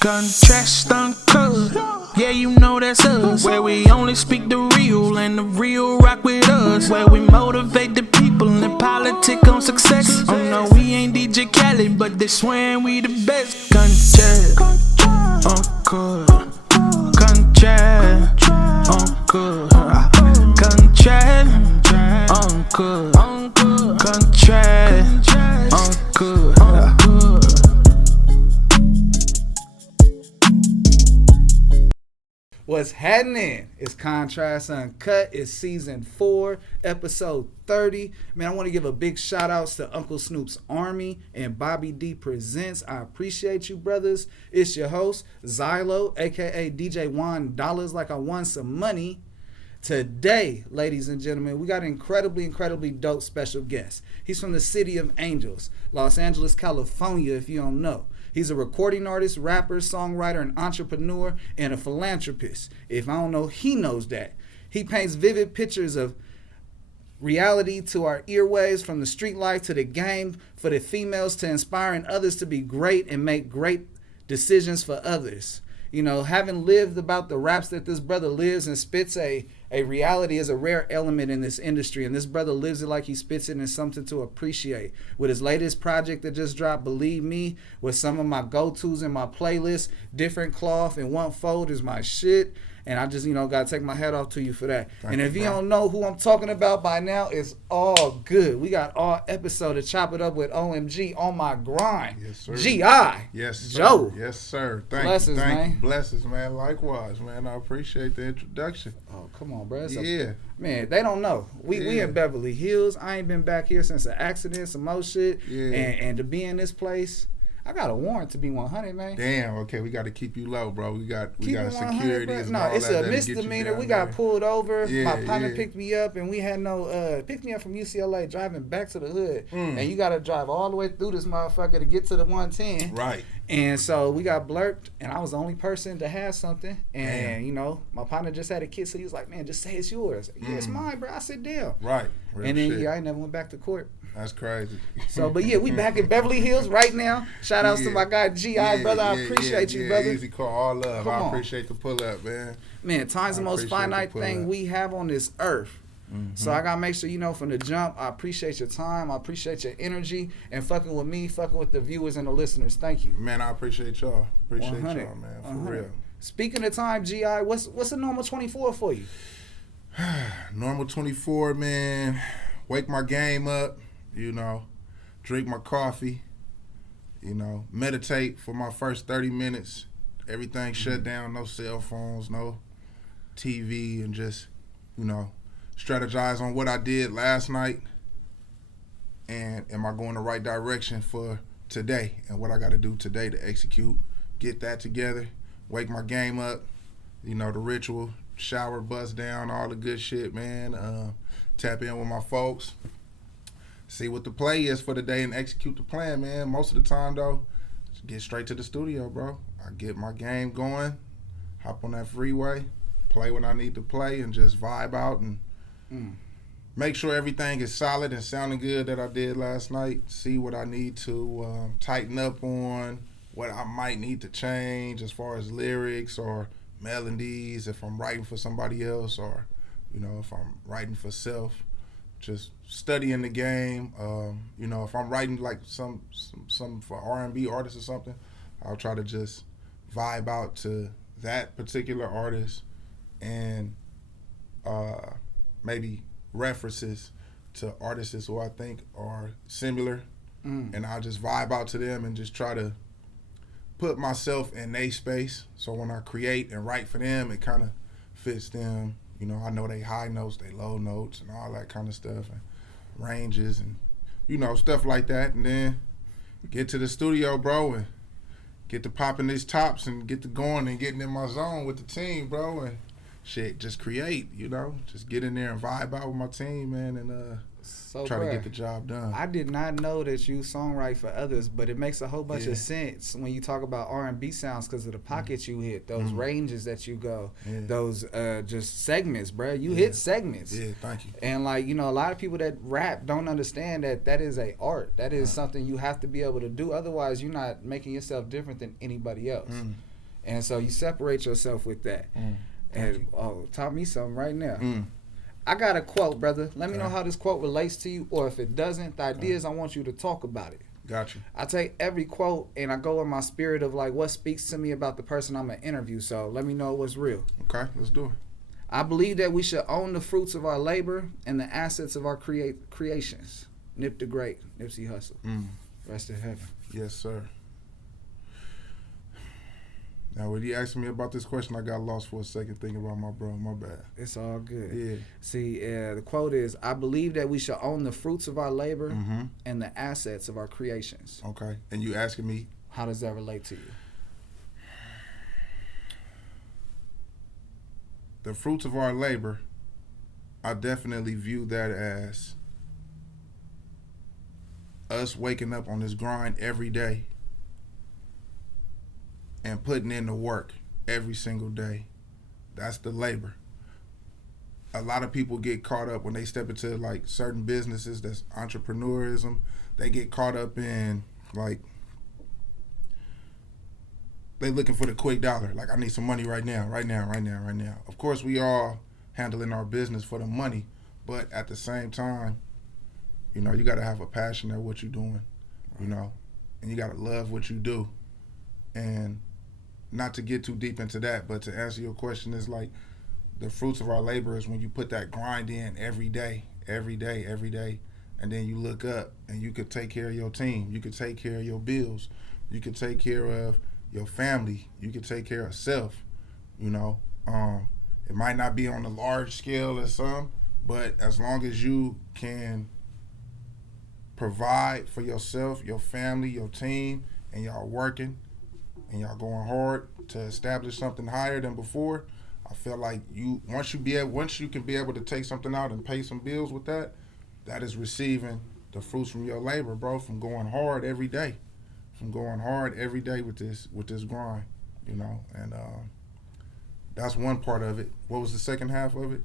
Contrast uncut, yeah, you know that's us. Where we only speak the real and the real rock with us. Where we motivate the people and politic on success. Oh no, we ain't DJ Khaled, but they swearing we the best. Contrast uncut, contrast uncut, contrast uncut, contrast uncut. What's happening? It's Contrast Uncut. It's season 4, episode 30. Man, I want to give a big shout outs to Uncle Snoop's Army and Bobby D Presents. I appreciate you, brothers. It's your host, Zylo, aka DJ Juan Dollars, like I won some money. Today, ladies and gentlemen, we got an incredibly dope special guest. He's from the City of Angels, Los Angeles, California, if you don't know. He's a recording artist, rapper, songwriter, and entrepreneur, and a philanthropist. If I don't know, he knows that. He paints vivid pictures of reality to our earwaves, from the street life to the game, for the females, to inspiring others to be great and make great decisions for others. You know, having lived about the raps that this brother lives and spits, a reality is a rare element in this industry, and this brother lives it like he spits it, and it's something to appreciate. With his latest project that just dropped, Believe Me, with some of my go-tos in my playlist, Different Cloth and One Fold is my shit. And I just, got to take my hat off to you for that. Thank you, don't know who I'm talking about by now, it's all good. We got all episode to Chop It Up with OMG on my grind. Yes, sir. GI Yes, Joe. Yes, sir. Thank Blessings, you. man. You. Blessings, man. Likewise, man. I appreciate the introduction. Oh, come on, bro. Man, they don't know. We in Beverly Hills. I ain't been back here since an accident, some more shit. Yeah. And to be in this place, I got a warrant to be 100, man. Damn. Okay, we got to keep you low, bro. We got security. No, it's a misdemeanor. We got pulled over. Yeah, my partner picked me up, and we had picked me up from UCLA driving back to the hood. And you got to drive all the way through this motherfucker to get to the 110. Right. And so we got blurped, and I was the only person to have something. And, my partner just had a kid, so he was like, man, just say it's yours. Yeah, it's mine, bro. I said, damn. Right. Real and then, I never went back to court. That's crazy. So, but we back in Beverly Hills right now. Shout outs to my guy GI, brother. I appreciate you, brother. Easy call, all love. Come I on. appreciate the pull up, man. Man, time's the most finite thing we have on this earth. Mm-hmm. So I gotta make sure, from the jump, I appreciate your time, I appreciate your energy, and fucking with me, fucking with the viewers and the listeners. Thank you. Man, I appreciate y'all. Appreciate y'all, man, for 100. Real. Speaking of time, GI, what's a normal 24 for you? Normal 24, man. Wake my game up, drink my coffee, meditate for my first 30 minutes. Everything shut down, no cell phones, no TV, and just, strategize on what I did last night, and am I going the right direction for today, and what I got to do today to execute, get that together, wake my game up, the ritual, shower, bust down, all the good shit, man. Tap in with my folks, see what the play is for the day, and execute the plan, man. Most of the time, though, just get straight to the studio, bro. I get my game going, hop on that freeway, play when I need to play, and just vibe out and make sure everything is solid and sounding good that I did last night. See what I need to tighten up on, what I might need to change as far as lyrics or melodies, if I'm writing for somebody else, or if I'm writing for self. Just studying the game. If I'm writing like some for R&B artists or something, I'll try to just vibe out to that particular artist and maybe references to artists who I think are similar, and I'll just vibe out to them and just try to put myself in their space. So when I create and write for them, it kind of fits them. I know they high notes, they low notes, and all that kind of stuff, and ranges, and stuff like that. And then get to the studio, bro, and get to popping these tops and get to going and getting in my zone with the team, bro, and shit, just create, just get in there and vibe out with my team, man, and try to get the job done. I did not know that you songwrite for others, but it makes a whole bunch of sense when you talk about R&B sounds because of the pockets you hit, those ranges that you go, those just segments, bro. You hit segments. Yeah, thank you. And a lot of people that rap don't understand that is a art. That is something you have to be able to do. Otherwise, you're not making yourself different than anybody else. And so you separate yourself with that. And taught me something right now. I got a quote, brother. Let me know how this quote relates to you, or if it doesn't, the idea is I want you to talk about it. Got you. I take every quote and I go in my spirit of like what speaks to me about the person I'm gonna interview. So let me know what's real. Okay, let's do it. I believe that we should own the fruits of our labor and the assets of our creations. Nip the Great, Nipsey Hussle. Rest in heaven. Yes, sir. Now, when you asked me about this question, I got lost for a second thinking about my bro. My bad. It's all good. Yeah. See, the quote is, I believe that we should own the fruits of our labor and the assets of our creations. Okay. And you asking me? How does that relate to you? The fruits of our labor, I definitely view that as us waking up on this grind every day and putting in the work every single day. That's the labor. A lot of people get caught up when they step into like certain businesses, that's entrepreneurism. They get caught up in like, they looking for the quick dollar. Like, I need some money right now. Of course, we all handling our business for the money, but at the same time, you know, you got to have a passion at what you're doing, you know, and you got to love what you do. And not to get too deep into that, but to answer your question is like, the fruits of our labor is when you put that grind in every day, and then you look up and you could take care of your team. You could take care of your bills. You could take care of your family. You could take care of self, you know. It might not be on a large scale as some, but as long as you can provide for yourself, your family, your team, and y'all working and y'all going hard to establish something higher than before, I feel like once you can be able to take something out and pay some bills with that, that is receiving the fruits from your labor, bro, from going hard every day. With this grind, you know, and that's one part of it. What was the second half of it?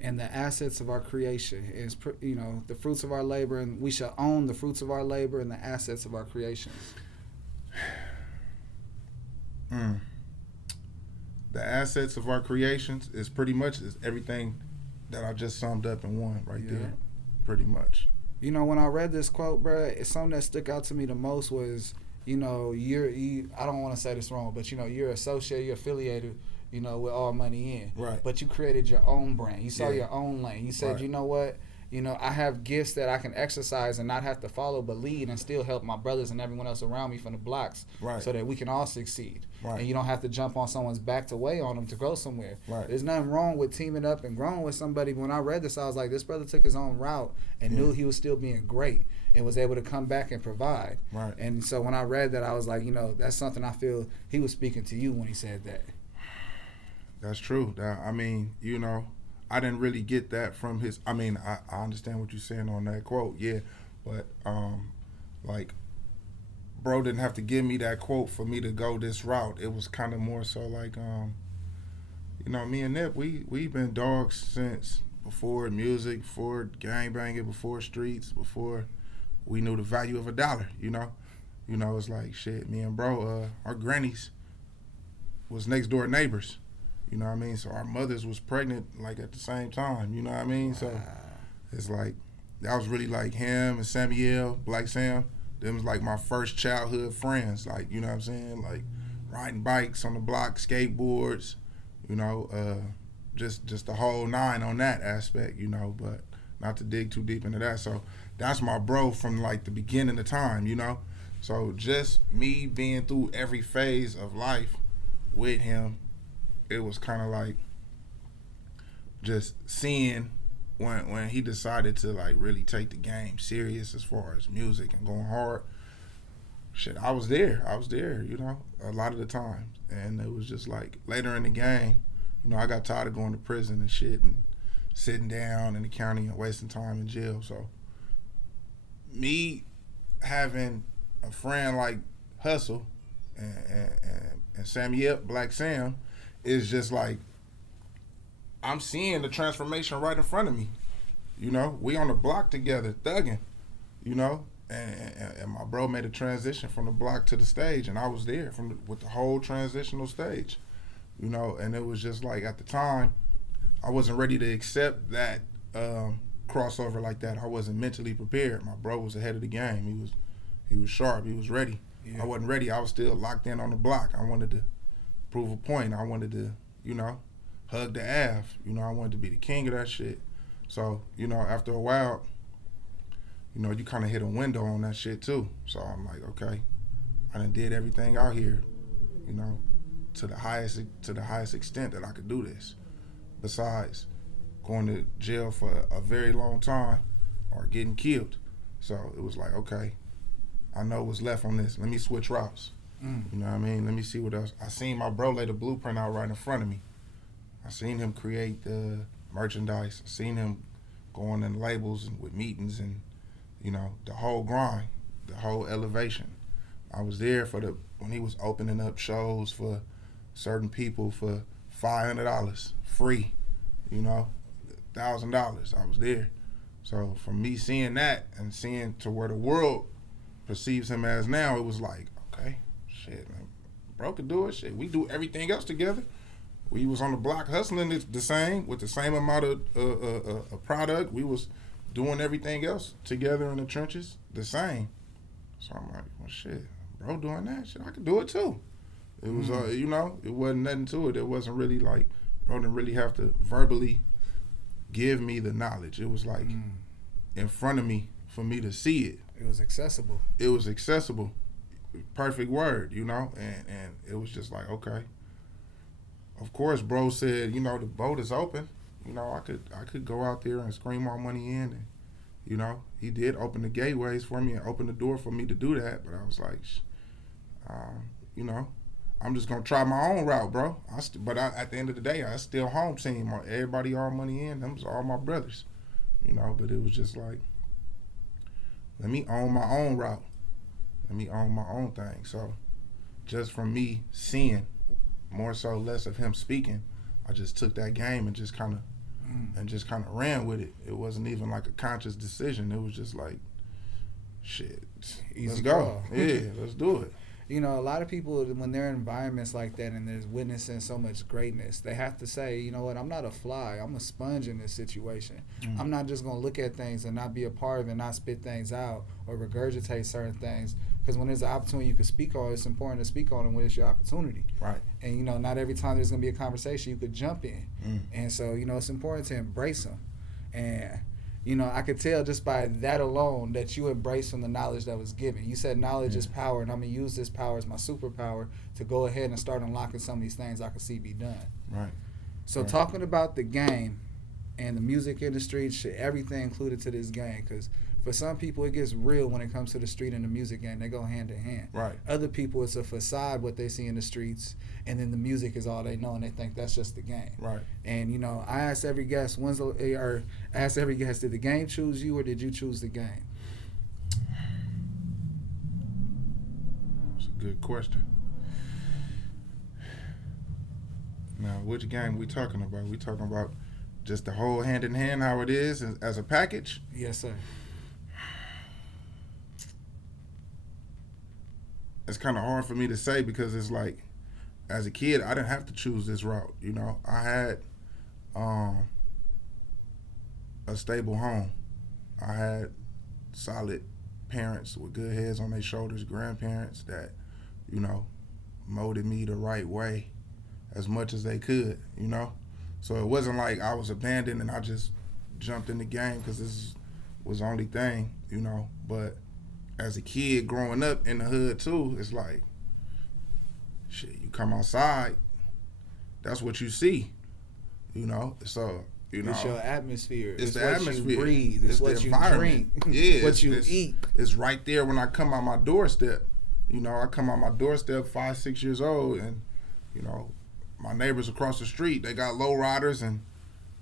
And the assets of our creation is, you know, the fruits of our labor, and we shall own the fruits of our labor and the assets of our creations. The assets of our creations is pretty much everything that I just summed up in one there, pretty much. You know, when I read this quote, bro, it's something that stuck out to me the most was, you know, I don't want to say this wrong, but, you know, you're associated, you're affiliated, you know, with All Money In. Right. But you created your own brand. You saw your own lane. You said, you know what? You know, I have gifts that I can exercise and not have to follow, but lead and still help my brothers and everyone else around me from the blocks, so that we can all succeed. Right. And you don't have to jump on someone's back to weigh on them to go somewhere. Right. There's nothing wrong with teaming up and growing with somebody. When I read this, I was like, this brother took his own route and knew he was still being great and was able to come back and provide. Right. And so when I read that, I was like, you know, that's something I feel he was speaking to you when he said that. That's true. I mean, you know, I didn't really get that from his. I mean, I understand what you're saying on that quote, but like, bro didn't have to give me that quote for me to go this route. It was kind of more so like, you know, me and Nip, we've been dogs since before music, before gangbanging, before streets, before we knew the value of $1. You know, it's like shit. Me and bro, our grannies was next door neighbors. You know what I mean? So our mothers was pregnant like at the same time, you know what I mean? So it's like, that was really like him and Samuel, Black Sam. Them was like my first childhood friends, like, you know what I'm saying? Like riding bikes on the block, skateboards, you know, just the whole nine on that aspect, you know, but not to dig too deep into that. So that's my bro from like the beginning of time, you know? So just me being through every phase of life with him, it was kind of like just seeing when he decided to like really take the game serious as far as music and going hard. Shit, I was there, you know, a lot of the time. And it was just like later in the game, you know, I got tired of going to prison and shit and sitting down in the county and wasting time in jail. So me having a friend like Hussle and Samuel, Black Sam, is just like, I'm seeing the transformation right in front of me. You know, we on the block together, thugging, you know, and my bro made a transition from the block to the stage, and I was there with the whole transitional stage, you know. And it was just like, at the time, I wasn't ready to accept that crossover like that. I wasn't mentally prepared. My bro was ahead of the game. He was sharp. He was ready. Yeah. I wasn't ready. I was still locked in on the block. I wanted to prove a point. I wanted to, you know, hug the Ave. You know, I wanted to be the king of that shit. So, you know, after a while, you know, you kind of hit a window on that shit too. So I'm like, okay, I done did everything out here, you know, to the highest extent that I could do this. Besides going to jail for a very long time or getting killed. So it was like, okay, I know what's left on this. Let me switch routes. You know what I mean? Let me see what else. I seen my bro lay the blueprint out right in front of me. I seen him create the merchandise. I seen him going in labels and with meetings and, you know, the whole grind, the whole elevation. I was there when he was opening up shows for certain people for $500 free, you know, $1,000. I was there. So from me seeing that and seeing to where the world perceives him as now, it was like, okay, shit, man, bro could do it. Shit, we do everything else together. We was on the block hustling the same with the same amount of product. We was doing everything else together in the trenches the same. So I'm like, well, shit, bro doing that shit, I could do it too. It was, you know, it wasn't nothing to it. It wasn't really like, bro didn't really have to verbally give me the knowledge. It was like in front of me for me to see it. It was accessible. It was accessible. Perfect word, you know, and it was just like, okay. Of course, bro said, you know, the boat is open. You know, I could go out there and scream my money in, and, you know, he did open the gateways for me and open the door for me to do that. But I was like, you know, I'm just gonna try my own route, bro. But at the end of the day, I still home team. Everybody all money in. Them was all my brothers, you know. But it was just like, let me own my own route. Let me own my own thing. So just from me seeing, more so less of him speaking, I just took that game and just kind of ran with it. It wasn't even like a conscious decision. It was just like, shit, let's go. Yeah, let's do it. You know, a lot of people, when they're in environments like that and they're witnessing so much greatness, they have to say, you know what, I'm not a fly. I'm a sponge in this situation. I'm not just going to look at things and not be a part of it and not spit things out or regurgitate certain things. Because when there's an opportunity you can speak on, it's important to speak on it when it's your opportunity. Right. And, you know, not every time there's going to be a conversation you could jump in. And so, you know, it's important to embrace them. And, you know, I could tell just by that alone that you embrace from the knowledge that was given. You said knowledge is power, and I'm going to use this power as my superpower to go ahead and start unlocking some of these things I can see be done. Right. So talking about the game and the music industry, shit, everything included to this game, because for some people it gets real when it comes to the street and the music game. They go hand in hand. Right. Other people, it's a facade what they see in the streets, and then the music is all they know, and they think that's just the game. Right. And, you know, I ask every guest, did the game choose you or did you choose the game? That's a good question. Now, which game we talking about? We talking about just the whole hand in hand, how it is as a package? Yes, sir. It's kind of hard for me to say because it's like, as a kid, I didn't have to choose this route. You know, I had a stable home. I had solid parents with good heads on their shoulders, grandparents that, you know, molded me the right way as much as they could, you know. So it wasn't like I was abandoned and I just jumped in the game because this was the only thing, you know. But as a kid growing up in the hood too, it's like, shit, you come outside, that's what you see, you know. So, you know, it's your atmosphere. It's the what atmosphere. You breathe. It's what you drink. Yeah, what you eat. It's right there when I come out my doorstep. You know, I come out my doorstep 5, 6 years old, and, you know, my neighbors across the street, they got low riders and,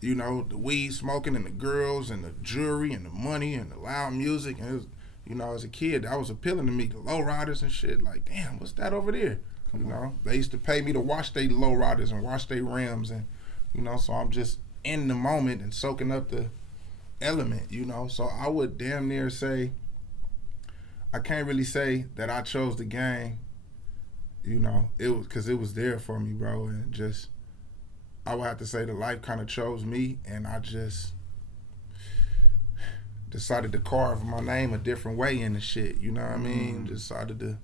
you know, the weed smoking and the girls and the jewelry and the money and the loud music. And it was, you know, as a kid, that was appealing to me, the low riders and shit. Like, damn, what's that over there? You know, they used to pay me to watch they low riders and watch they rims, and, you know, so I'm just in the moment and soaking up the element, you know. So I would damn near say I can't really say that I chose the game. You know, it was because it was there for me, bro, and just I would have to say the life kind of chose me, and I just decided to carve my name a different way in the shit. You know what I mean? Decided to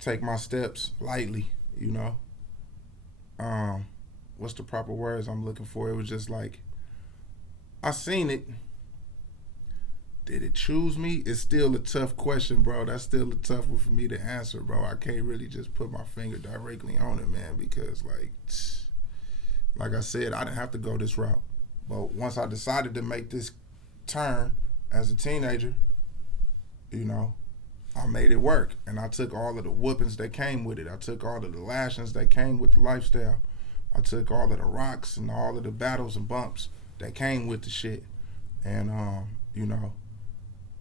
take my steps lightly. You know, what's the proper words I'm looking for? It was just like I seen it. Did it choose me? It's still a tough question, bro. That's still a tough one for me to answer, bro. I can't really just put my finger directly on it, man, because like I said, I didn't have to go this route. But once I decided to make this turn as a teenager, you know, I made it work. And I took all of the whoopings that came with it. I took all of the lashings that came with the lifestyle. I took all of the rocks and all of the battles and bumps that came with the shit. And, you know,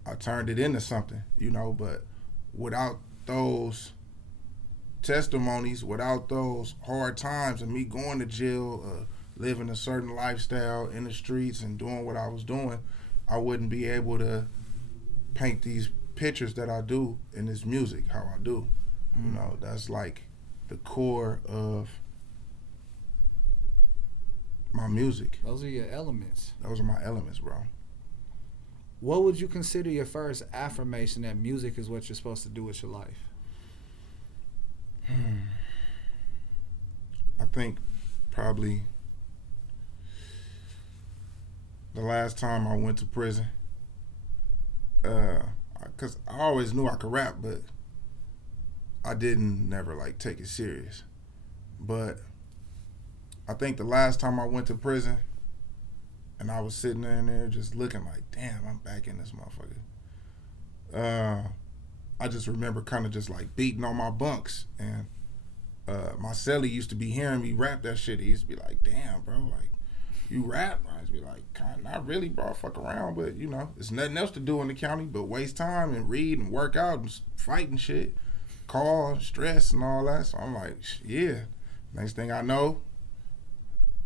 I turned it into something, you know, but without those testimonies, without those hard times of me going to jail, living a certain lifestyle in the streets and doing what I was doing, I wouldn't be able to paint these pictures that I do in this music, how I do. You know, that's like the core of my music. Those are your elements. Those are my elements, bro. What would you consider your first affirmation that music is what you're supposed to do with your life? I think probably the last time I went to prison, because I always knew I could rap, but I didn't never like take it serious. But I think the last time I went to prison, and I was sitting in there just looking like, damn, I'm back in this motherfucker. I just remember kind of just like beating on my bunks, and my cellie used to be hearing me rap that shit. He used to be like, damn, bro, like, you rap? I used to be like, kind of, not really, bro, fuck around, but you know, there's nothing else to do in the county but waste time and read and work out and fight and shit, call, stress and all that. So I'm like, yeah. Next thing I know,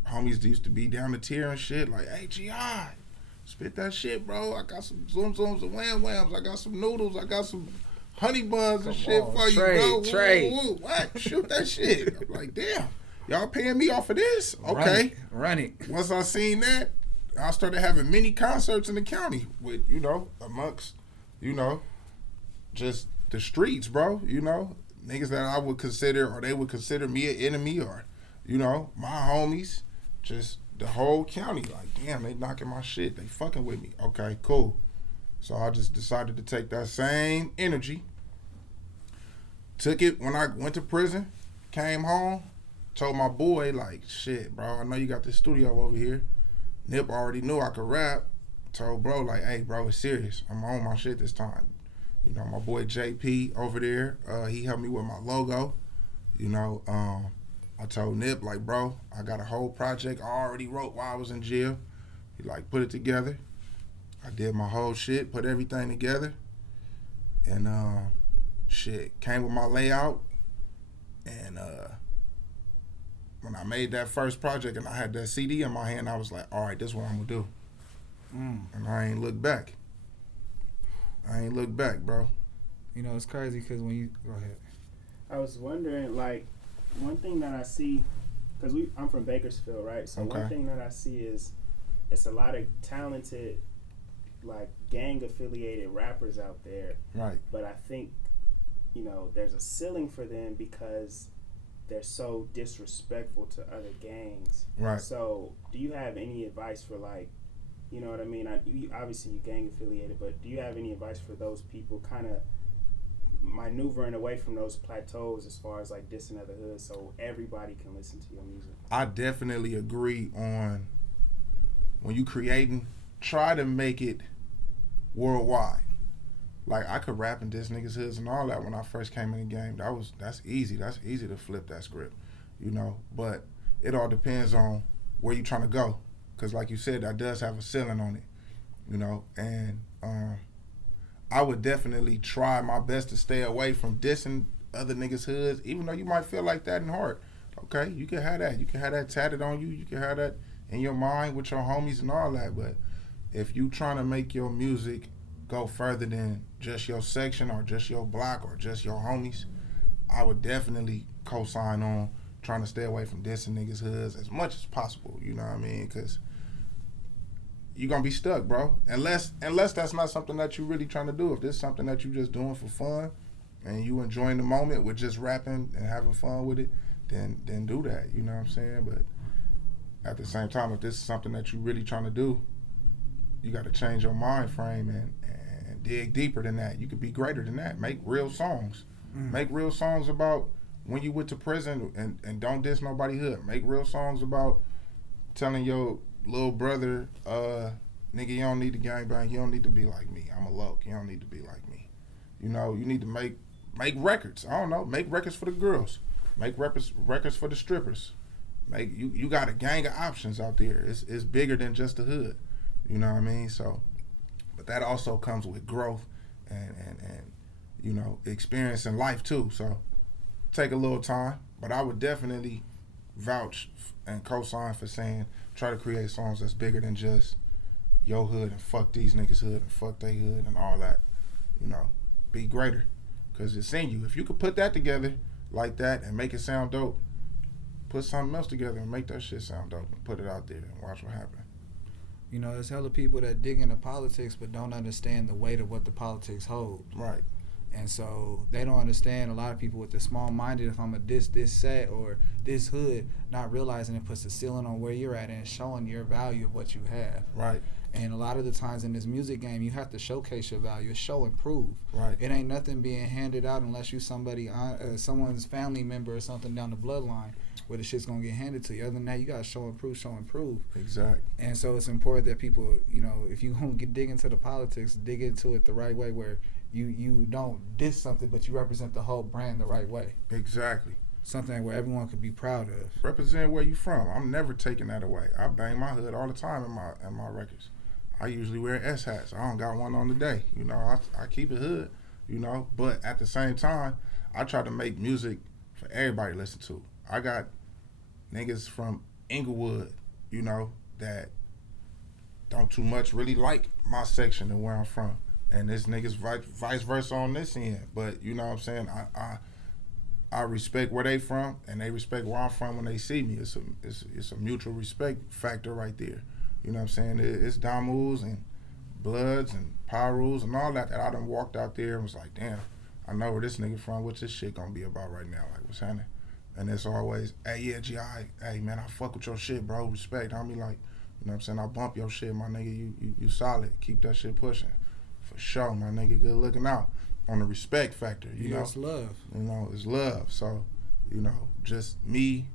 homies used to be down the tier and shit, like, hey, GI, spit that shit, bro. I got some zoom zooms and wham whams. I got some noodles. I got some honey buns and shit for you, bro. Trade. Woo, what? Shoot that shit. I'm like, damn, y'all paying me off of this? Okay. Run it. Once I seen that, I started having mini concerts in the county with, you know, amongst, you know, just the streets, bro. You know, niggas that I would consider, or they would consider me an enemy, or, you know, my homies. Just the whole county, like, damn, they knocking my shit. They fucking with me. Okay, cool. So I just decided to take that same energy, took it when I went to prison, came home, told my boy, like, shit, bro, I know you got this studio over here. Nip already knew I could rap. Told bro, like, hey, bro, it's serious. I'm on my shit this time. You know, my boy JP over there, he helped me with my logo. You know, I told Nip, like, bro, I got a whole project I already wrote while I was in jail. He, like, put it together. I did my whole shit, put everything together. And, shit, came with my layout. And when I made that first project and I had that CD in my hand, I was like, all right, this is what I'm going to do. And I ain't look back. I ain't look back, bro. You know, it's crazy because when you... Go ahead. I was wondering, like, one thing that I see, because I'm from Bakersfield, right? So Okay. One thing that I see is it's a lot of talented, like, gang-affiliated rappers out there. Right. But I think, you know, there's a ceiling for them because they're so disrespectful to other gangs. Right. So do you have any advice for, like, you know what I mean? Obviously, you gang-affiliated, but do you have any advice for those people kind of maneuvering away from those plateaus as far as like dissing other hoods so everybody can listen to your music? I definitely agree on when you creating, try to make it worldwide. Like, I could rap and diss niggas hoods and all that when I first came in the game. That's easy. That's easy to flip that script, you know. But it all depends on where you trying to go. Because like you said, that does have a ceiling on it, you know. And I would definitely try my best to stay away from dissing other niggas' hoods, even though you might feel like that in heart. Okay, you can have that. You can have that tatted on you. You can have that in your mind with your homies and all that. But if you trying to make your music go further than just your section or just your block or just your homies, I would definitely co-sign on trying to stay away from dissing niggas' hoods as much as possible. You know what I mean? Because you're gonna be stuck, bro. Unless that's not something that you really trying to do. If this is something that you just doing for fun and you enjoying the moment with just rapping and having fun with it, then do that. You know what I'm saying? But at the same time, if this is something that you really trying to do, you got to change your mind frame and dig deeper than that. You could be greater than that. Make real songs. Make real songs about when you went to prison and don't diss nobody hood. Make real songs about telling your little brother, nigga, you don't need to gangbang. You don't need to be like me. I'm a loke. You don't need to be like me. You know, you need to make records. I don't know. Make records for the girls. Make records for the strippers. You got a gang of options out there. It's bigger than just the hood. You know what I mean? So, but that also comes with growth and you know, experience in life too. So take a little time, but I would definitely vouch and co-sign for saying try to create songs that's bigger than just your hood and fuck these niggas hood and fuck they hood and all that. You know, be greater, because it's in you. If you could put that together like that and make it sound dope, put something else together and make that shit sound dope and put it out there and watch what happens. You know, there's hella people that dig into politics but don't understand the weight of what the politics hold. Right. And so they don't understand, a lot of people with the small-minded, if I'm a this set or this hood, not realizing it puts a ceiling on where you're at and showing your value of what you have. Right. And a lot of the times in this music game, you have to showcase your value, show and prove. Right. It ain't nothing being handed out unless you someone's family member or something down the bloodline where the shit's gonna get handed to you. Other than that, you gotta show and prove. Exactly. And so it's important that people, you know, if you gonna dig into the politics, dig into it the right way, where you don't diss something, but you represent the whole brand the right way. Exactly. Something where everyone could be proud of. Represent where you from. I'm never taking that away. I bang my hood all the time in my records. I usually wear S hats. I don't got one on today. You know, I keep it hood, you know, but at the same time, I try to make music for everybody to listen to. I got niggas from Inglewood, you know, that don't too much really like my section and where I'm from. And there's niggas vice versa on this end. But you know what I'm saying? I respect where they from, and they respect where I'm from when they see me. It's a mutual respect factor right there. You know what I'm saying? It's Damus and Bloods and Pyrus and all that I done walked out there and was like, damn, I know where this nigga from. What's this shit gonna be about right now? Like, what's happening? And it's always, hey, yeah, GI, hey, man, I fuck with your shit, bro. Respect. I be like, you know what I'm saying? I bump your shit, my nigga. You solid. Keep that shit pushing. For sure, my nigga. Good looking out. On the respect factor, you know? It's love. You know, it's love. So, you know, just me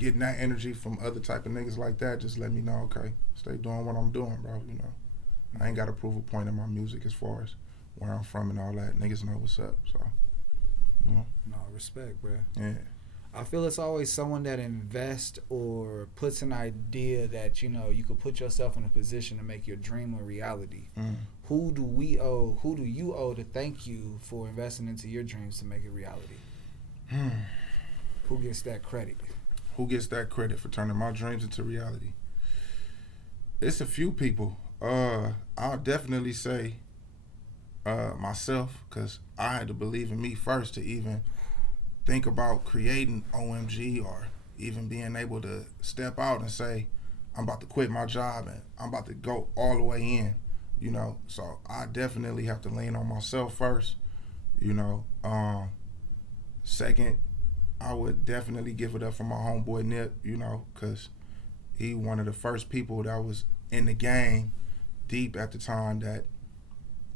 getting that energy from other type of niggas like that just let me know, okay, stay doing what I'm doing, bro, you know. I ain't got to prove a point in my music as far as where I'm from and all that. Niggas know what's up, so, you know. No, respect, bro. Yeah. I feel it's always someone that invests or puts an idea that, you know, you could put yourself in a position to make your dream a reality. Who do you owe to thank you for investing into your dreams to make it reality? Who gets that credit? Who gets that credit for turning my dreams into reality? It's a few people. I'll definitely say myself, because I had to believe in me first to even think about creating OMG or even being able to step out and say, I'm about to quit my job and I'm about to go all the way in, you know. So I definitely have to lean on myself first, you know. Second, I would definitely give it up for my homeboy Nip, you know, because he one of the first people that was in the game deep at the time that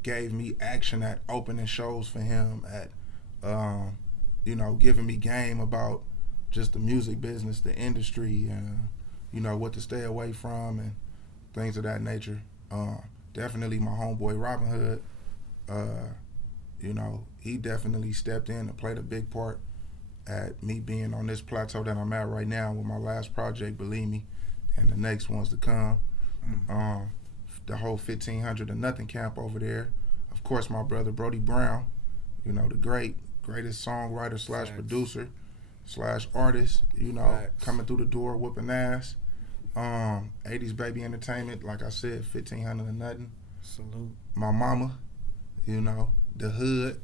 gave me action at opening shows for him, at you know, giving me game about just the music business, the industry, and you know, what to stay away from and things of that nature. Definitely my homeboy Robin Hood, you know, he definitely stepped in and played a big part at me being on this plateau that I'm at right now with my last project, Believe Me, and the next ones to come. The whole 1500 to Nothing camp over there. Of course, my brother Brody Brown, you know, the greatest songwriter slash producer slash artist, you know, coming through the door whooping ass. 80s Baby Entertainment, like I said, 1500 to Nothing. Salute. My mama, you know, the hood.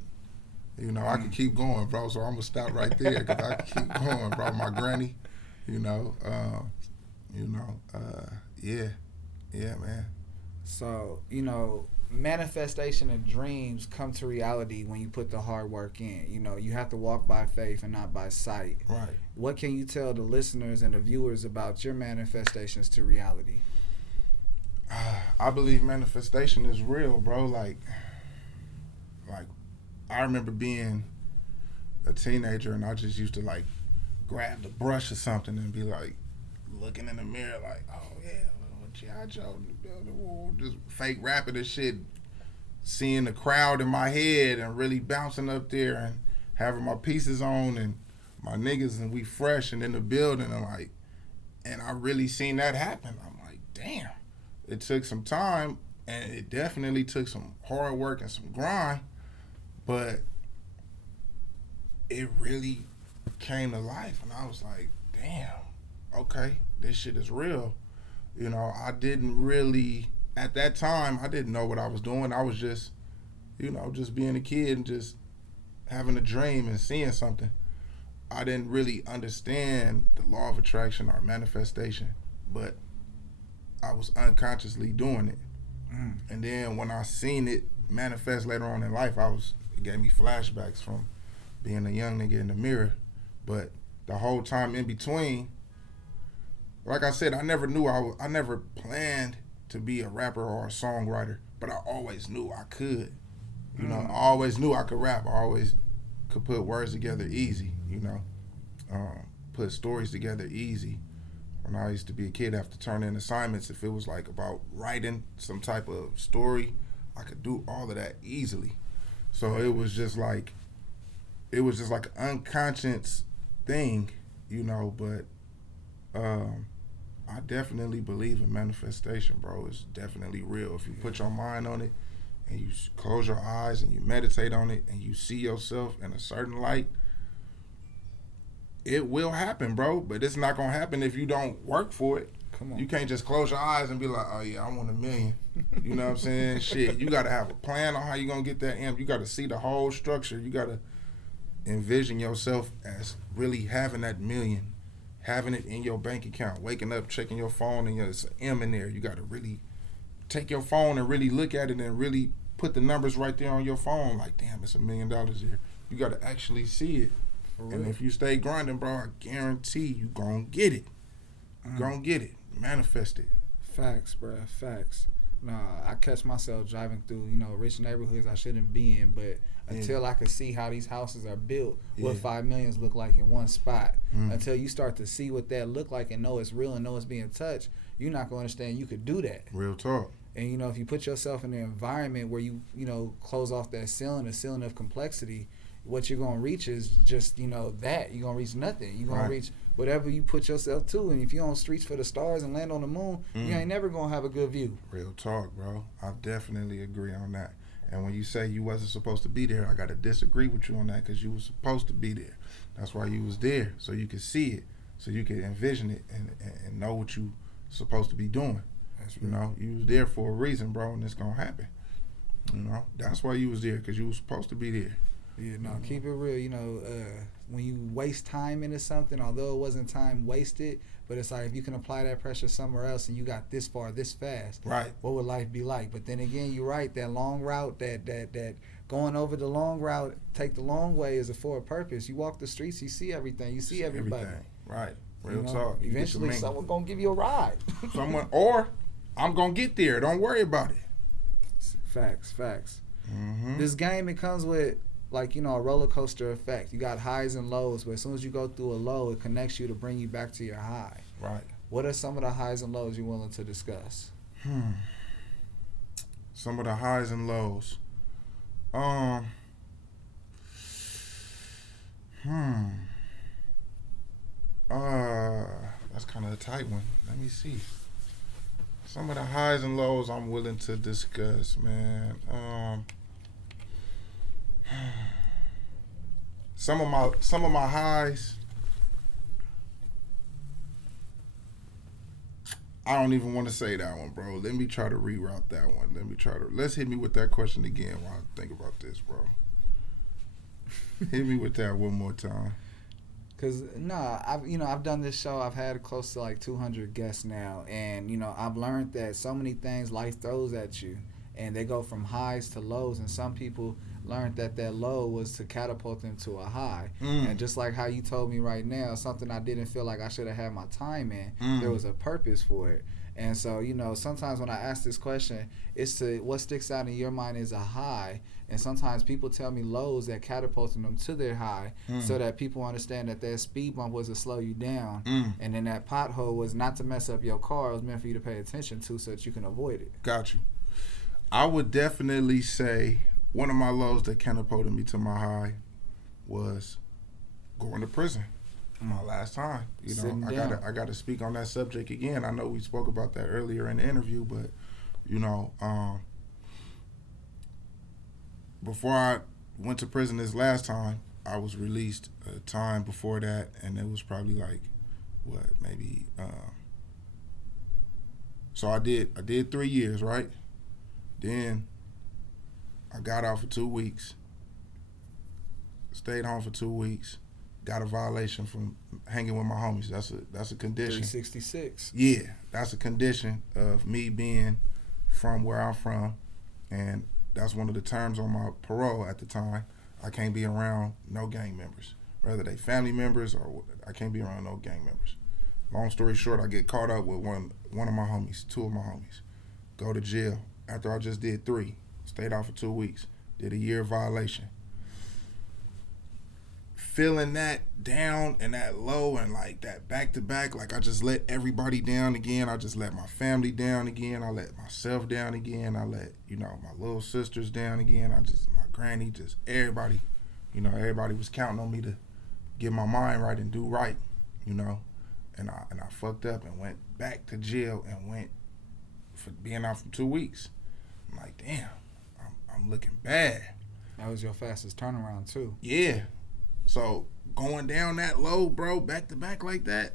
You know, I can keep going, bro, so I'm going to stop right there because I can keep going, bro. My granny, you know, yeah, man. So, you know, manifestation and dreams come to reality when you put the hard work in. You know, you have to walk by faith and not by sight. Right. What can you tell the listeners and the viewers about your manifestations to reality? I believe manifestation is real, bro. Like I remember being a teenager and I just used to like grab the brush or something and be like looking in the mirror like, oh yeah, GI Joe in the building, just fake rapping and shit, seeing the crowd in my head and really bouncing up there and having my pieces on and my niggas and we fresh and in the building and I really seen that happen. I'm like, damn. It took some time and it definitely took some hard work and some grind, but it really came to life and I was like, damn, okay, this shit is real. You know, I didn't really, at that time, I didn't know what I was doing. I was just, you know, just being a kid and just having a dream and seeing something. I didn't really understand the law of attraction or manifestation, but I was unconsciously doing it. And then when I seen it manifest later on in life, it gave me flashbacks from being a young nigga in the mirror. But the whole time in between, like I said, I never knew I never planned to be a rapper or a songwriter, but I always knew I could. You know, I always knew I could rap. I always could put words together easy, you know, put stories together easy. When I used to be a kid, I have to turn in assignments. If it was like about writing some type of story, I could do all of that easily. So it was just like an unconscious thing, you know, but I definitely believe in manifestation, bro. It's definitely real. If you put your mind on it and you close your eyes and you meditate on it and you see yourself in a certain light, it will happen, bro. But it's not gonna happen if you don't work for it. Come on. You can't just close your eyes and be like, oh yeah, I want $1 million. You know what I'm saying? Shit, you gotta have a plan on how you gonna get that amp. You gotta see the whole structure. You gotta envision yourself as really having that $1 million, having it in your bank account, waking up, checking your phone, and there's an M in there. You gotta really take your phone and really look at it and really put the numbers right there on your phone. Like, damn, it's $1 million here. You gotta actually see it. And if you stay grinding, bro, I guarantee you gonna get it. Gonna get it. Manifest it. Facts, bro. Facts. Nah, I catch myself driving through, you know, rich neighborhoods I shouldn't be in, but until I could see how these houses are built, what 5 millions look like in one spot, until you start to see what that look like and know it's real and know it's being touched, you're not gonna understand you could do that. Real talk. And, you know, if you put yourself in an environment where you know, close off that ceiling, the ceiling of complexity, what you're gonna reach is just, you know, that. You're gonna reach nothing. You're gonna reach whatever you put yourself to. And if you don't reach for the stars and land on the moon, you ain't never gonna have a good view. Real talk, bro. I definitely agree on that. And when you say you wasn't supposed to be there, I gotta disagree with you on that, because you was supposed to be there. That's why you was there, so you could see it, so you could envision it and know what you supposed to be doing. That's You know, you was there for a reason, bro, and it's gonna happen. You know, that's why you was there, because you was supposed to be there. Yeah, no, keep it real. You know, when you waste time into something, although it wasn't time wasted, but it's like if you can apply that pressure somewhere else and you got this far, this fast, Right. what would life be like? But then again, you're right. That long route, that going over the long route, take the long way is for a purpose. You walk the streets, you see everything, you see everybody. Everything. Right. Real You know, talk. You get eventually, your mingle. someone gonna give you a ride. Or I'm gonna get there. Don't worry about it. Facts. Mm-hmm. This game, it comes with, like, you know, a roller coaster effect. You got highs and lows, but as soon as you go through a low, it connects you to bring you back to your high. Right. What are some of the highs and lows you're willing to discuss? Some of the highs and lows. That's kind of a tight one. Let me see. Some of the highs and lows I'm willing to discuss, man. Some of my highs, I don't even want to say that one, bro. Let me try to reroute that one. Let's hit me with that question again while I think about this, bro. Hit me with that one more time. Cause I've done this show. I've had close to like 200 guests now, and I've learned that so many things life throws at you, and they go from highs to lows. And some people learned that low was to catapult them to a high. And just like how you told me right now, something I didn't feel like I should have had my time in, there was a purpose for it. And so, sometimes when I ask this question, it's to what sticks out in your mind is a high. And sometimes people tell me lows that catapulted them to their high so that people understand that speed bump was to slow you down. And then that pothole was not to mess up your car. It was meant for you to pay attention to so that you can avoid it. Got you. I would definitely say one of my lows that catapulted me to my high was going to prison. My last time, I got to speak on that subject again. I know we spoke about that earlier in the interview, but before I went to prison this last time, I was released a time before that, and it was probably like so I did 3 years, right? Then I got out for 2 weeks, stayed home for 2 weeks. Got a violation from hanging with my homies. That's a condition. 366. Yeah, that's a condition of me being from where I'm from, and that's one of the terms on my parole at the time. I can't be around no gang members, whether they family members or I can't be around no gang members. Long story short, I get caught up with one of my homies, 2 of my homies, go to jail after I just did 3, stayed out for 2 weeks, did a year violation. Feeling that down and that low and like that back to back, like I just let everybody down again. I just let my family down again. I let myself down again. I let, my little sisters down again. My granny, just everybody, everybody was counting on me to get my mind right and do right, and I fucked up and went back to jail and went for being out for 2 weeks. I'm like, damn, I'm looking bad. That was your fastest turnaround too. Yeah. So going down that low, bro, back to back like that,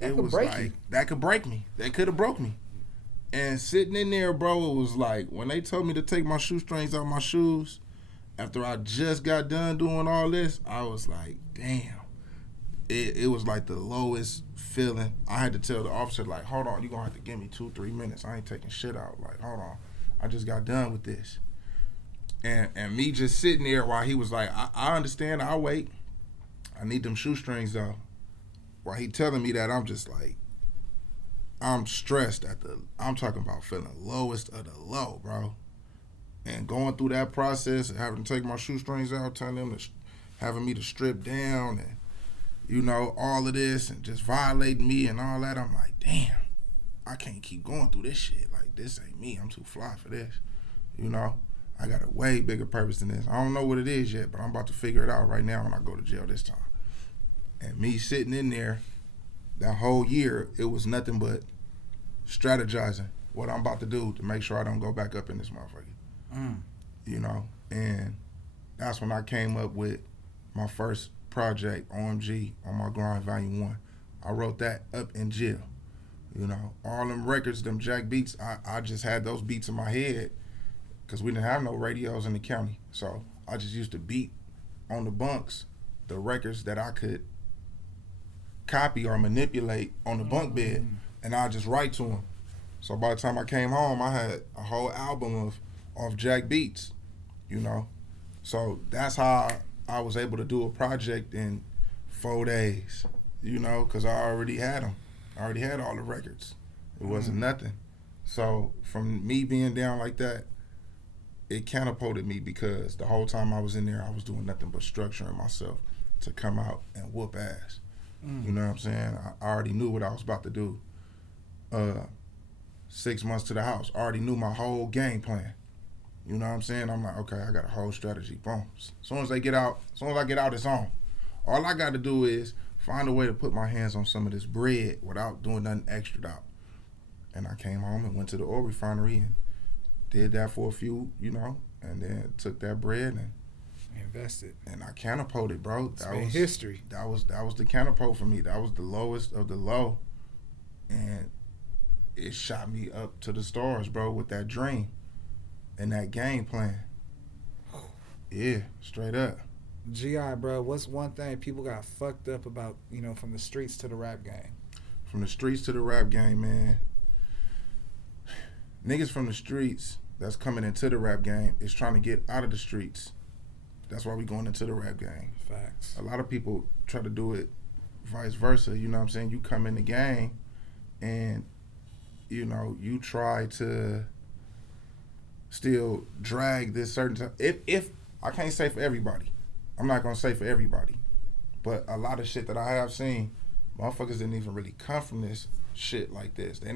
it was like that could break me. That could have broke me. And sitting in there, bro, it was like when they told me to take my shoestrings out my shoes after I just got done doing all this, I was like, damn. It was like the lowest feeling. I had to tell the officer, like, hold on, you're going to have to give me 2-3 minutes. I ain't taking shit out. Like, hold on. I just got done with this. And me just sitting there while he was like, I understand, I'll wait. I need them shoestrings though. While he telling me that, I'm just like, I'm stressed I'm talking about feeling lowest of the low, bro. And going through that process and having to take my shoestrings out, telling them having me to strip down and, all of this and just violating me and all that, I'm like, damn, I can't keep going through this shit. Like, this ain't me. I'm too fly for this, I got a way bigger purpose than this. I don't know what it is yet, but I'm about to figure it out right now when I go to jail this time. And me sitting in there that whole year, it was nothing but strategizing what I'm about to do to make sure I don't go back up in this motherfucker. And that's when I came up with my first project, OMG, On My Grind, Volume 1. I wrote that up in jail. All them records, them jack beats, I just had those beats in my head because we didn't have no radios in the county. So I just used to beat on the bunks the records that I could copy or manipulate on the bunk bed, and I just write to them. So by the time I came home, I had a whole album of jack beats, So that's how I was able to do a project in 4 days, because I already had them. I already had all the records. It wasn't nothing. So from me being down like that, it catapulted me because the whole time I was in there, I was doing nothing but structuring myself to come out and whoop ass. You know what I'm saying? I already knew what I was about to do. 6 months to the house, I already knew my whole game plan. You know what I'm saying? I'm like, okay, I got a whole strategy. Boom. As soon as I get out, it's on. All I got to do is find a way to put my hands on some of this bread without doing nothing extra out. And I came home and went to the oil refinery and did that for a few, and then took that bread and invested. And I catapulted, bro. That was history. That was the catapult for me. That was the lowest of the low. And it shot me up to the stars, bro, with that dream and that game plan. Yeah, straight up. GI, bro, what's one thing people got fucked up about, from the streets to the rap game? From the streets to the rap game, man. Niggas from the streets that's coming into the rap game is trying to get out of the streets. That's why we going into the rap game. Facts. A lot of people try to do it vice versa. You know what I'm saying? You come in the game and, you try to still drag this certain time. If I can't say for everybody. I'm not going to say for everybody. But a lot of shit that I have seen, motherfuckers didn't even really come from this shit like this. They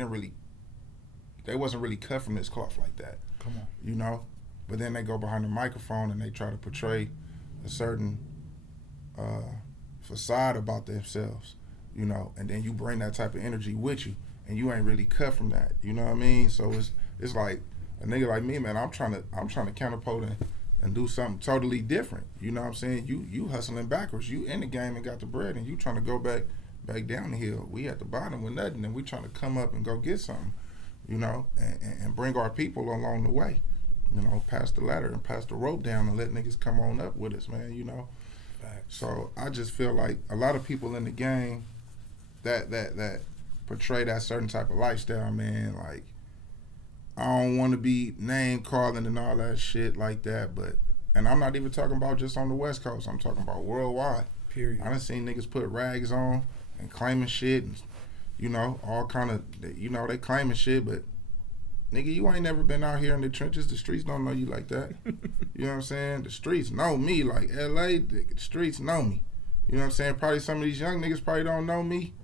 wasn't really cut from this cloth like that. Come on. But then they go behind the microphone and they try to portray a certain facade about themselves, and then you bring that type of energy with you, and you ain't really cut from that. You know what I mean? So it's like a nigga like me, man. I'm trying to counterpose and do something totally different. You know what I'm saying? You hustling backwards. You in the game and got the bread, and you trying to go back down the hill. We at the bottom with nothing, and we trying to come up and go get something. And bring our people along the way. Pass the ladder and pass the rope down and let niggas come on up with us, man, Facts. So I just feel like a lot of people in the game that portray that certain type of lifestyle, man, like, I don't want to be name calling and all that shit like that, and I'm not even talking about just on the West Coast, I'm talking about worldwide. Period. I done seen niggas put rags on and claiming shit and, all kind of, they claiming shit, but nigga, you ain't never been out here in the trenches. The streets don't know you like that. You know what I'm saying? The streets know me. Like LA, the streets know me. You know what I'm saying? Probably some of these young niggas probably don't know me,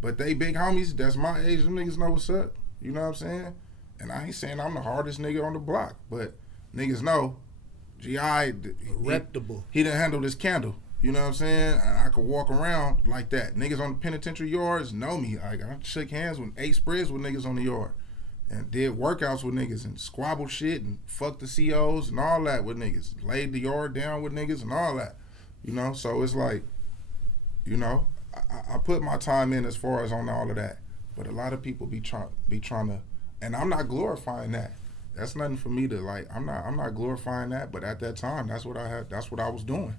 but they big homies that's my age. Them niggas know what's up. You know what I'm saying? And I ain't saying I'm the hardest nigga on the block, but niggas know GI, reputable. He done handle this candle. You know what I'm saying? And I could walk around like that. Niggas on the penitentiary yards know me. Like, I shook hands with 8 spreads with niggas on the yard. And did workouts with niggas and squabbled shit and fucked the COs and all that with niggas. Laid the yard down with niggas and all that. So it's like, I put my time in as far as on all of that. But a lot of people be trying to, and I'm not glorifying that. That's nothing for me to like. I'm not glorifying that. But at that time, that's what I was doing.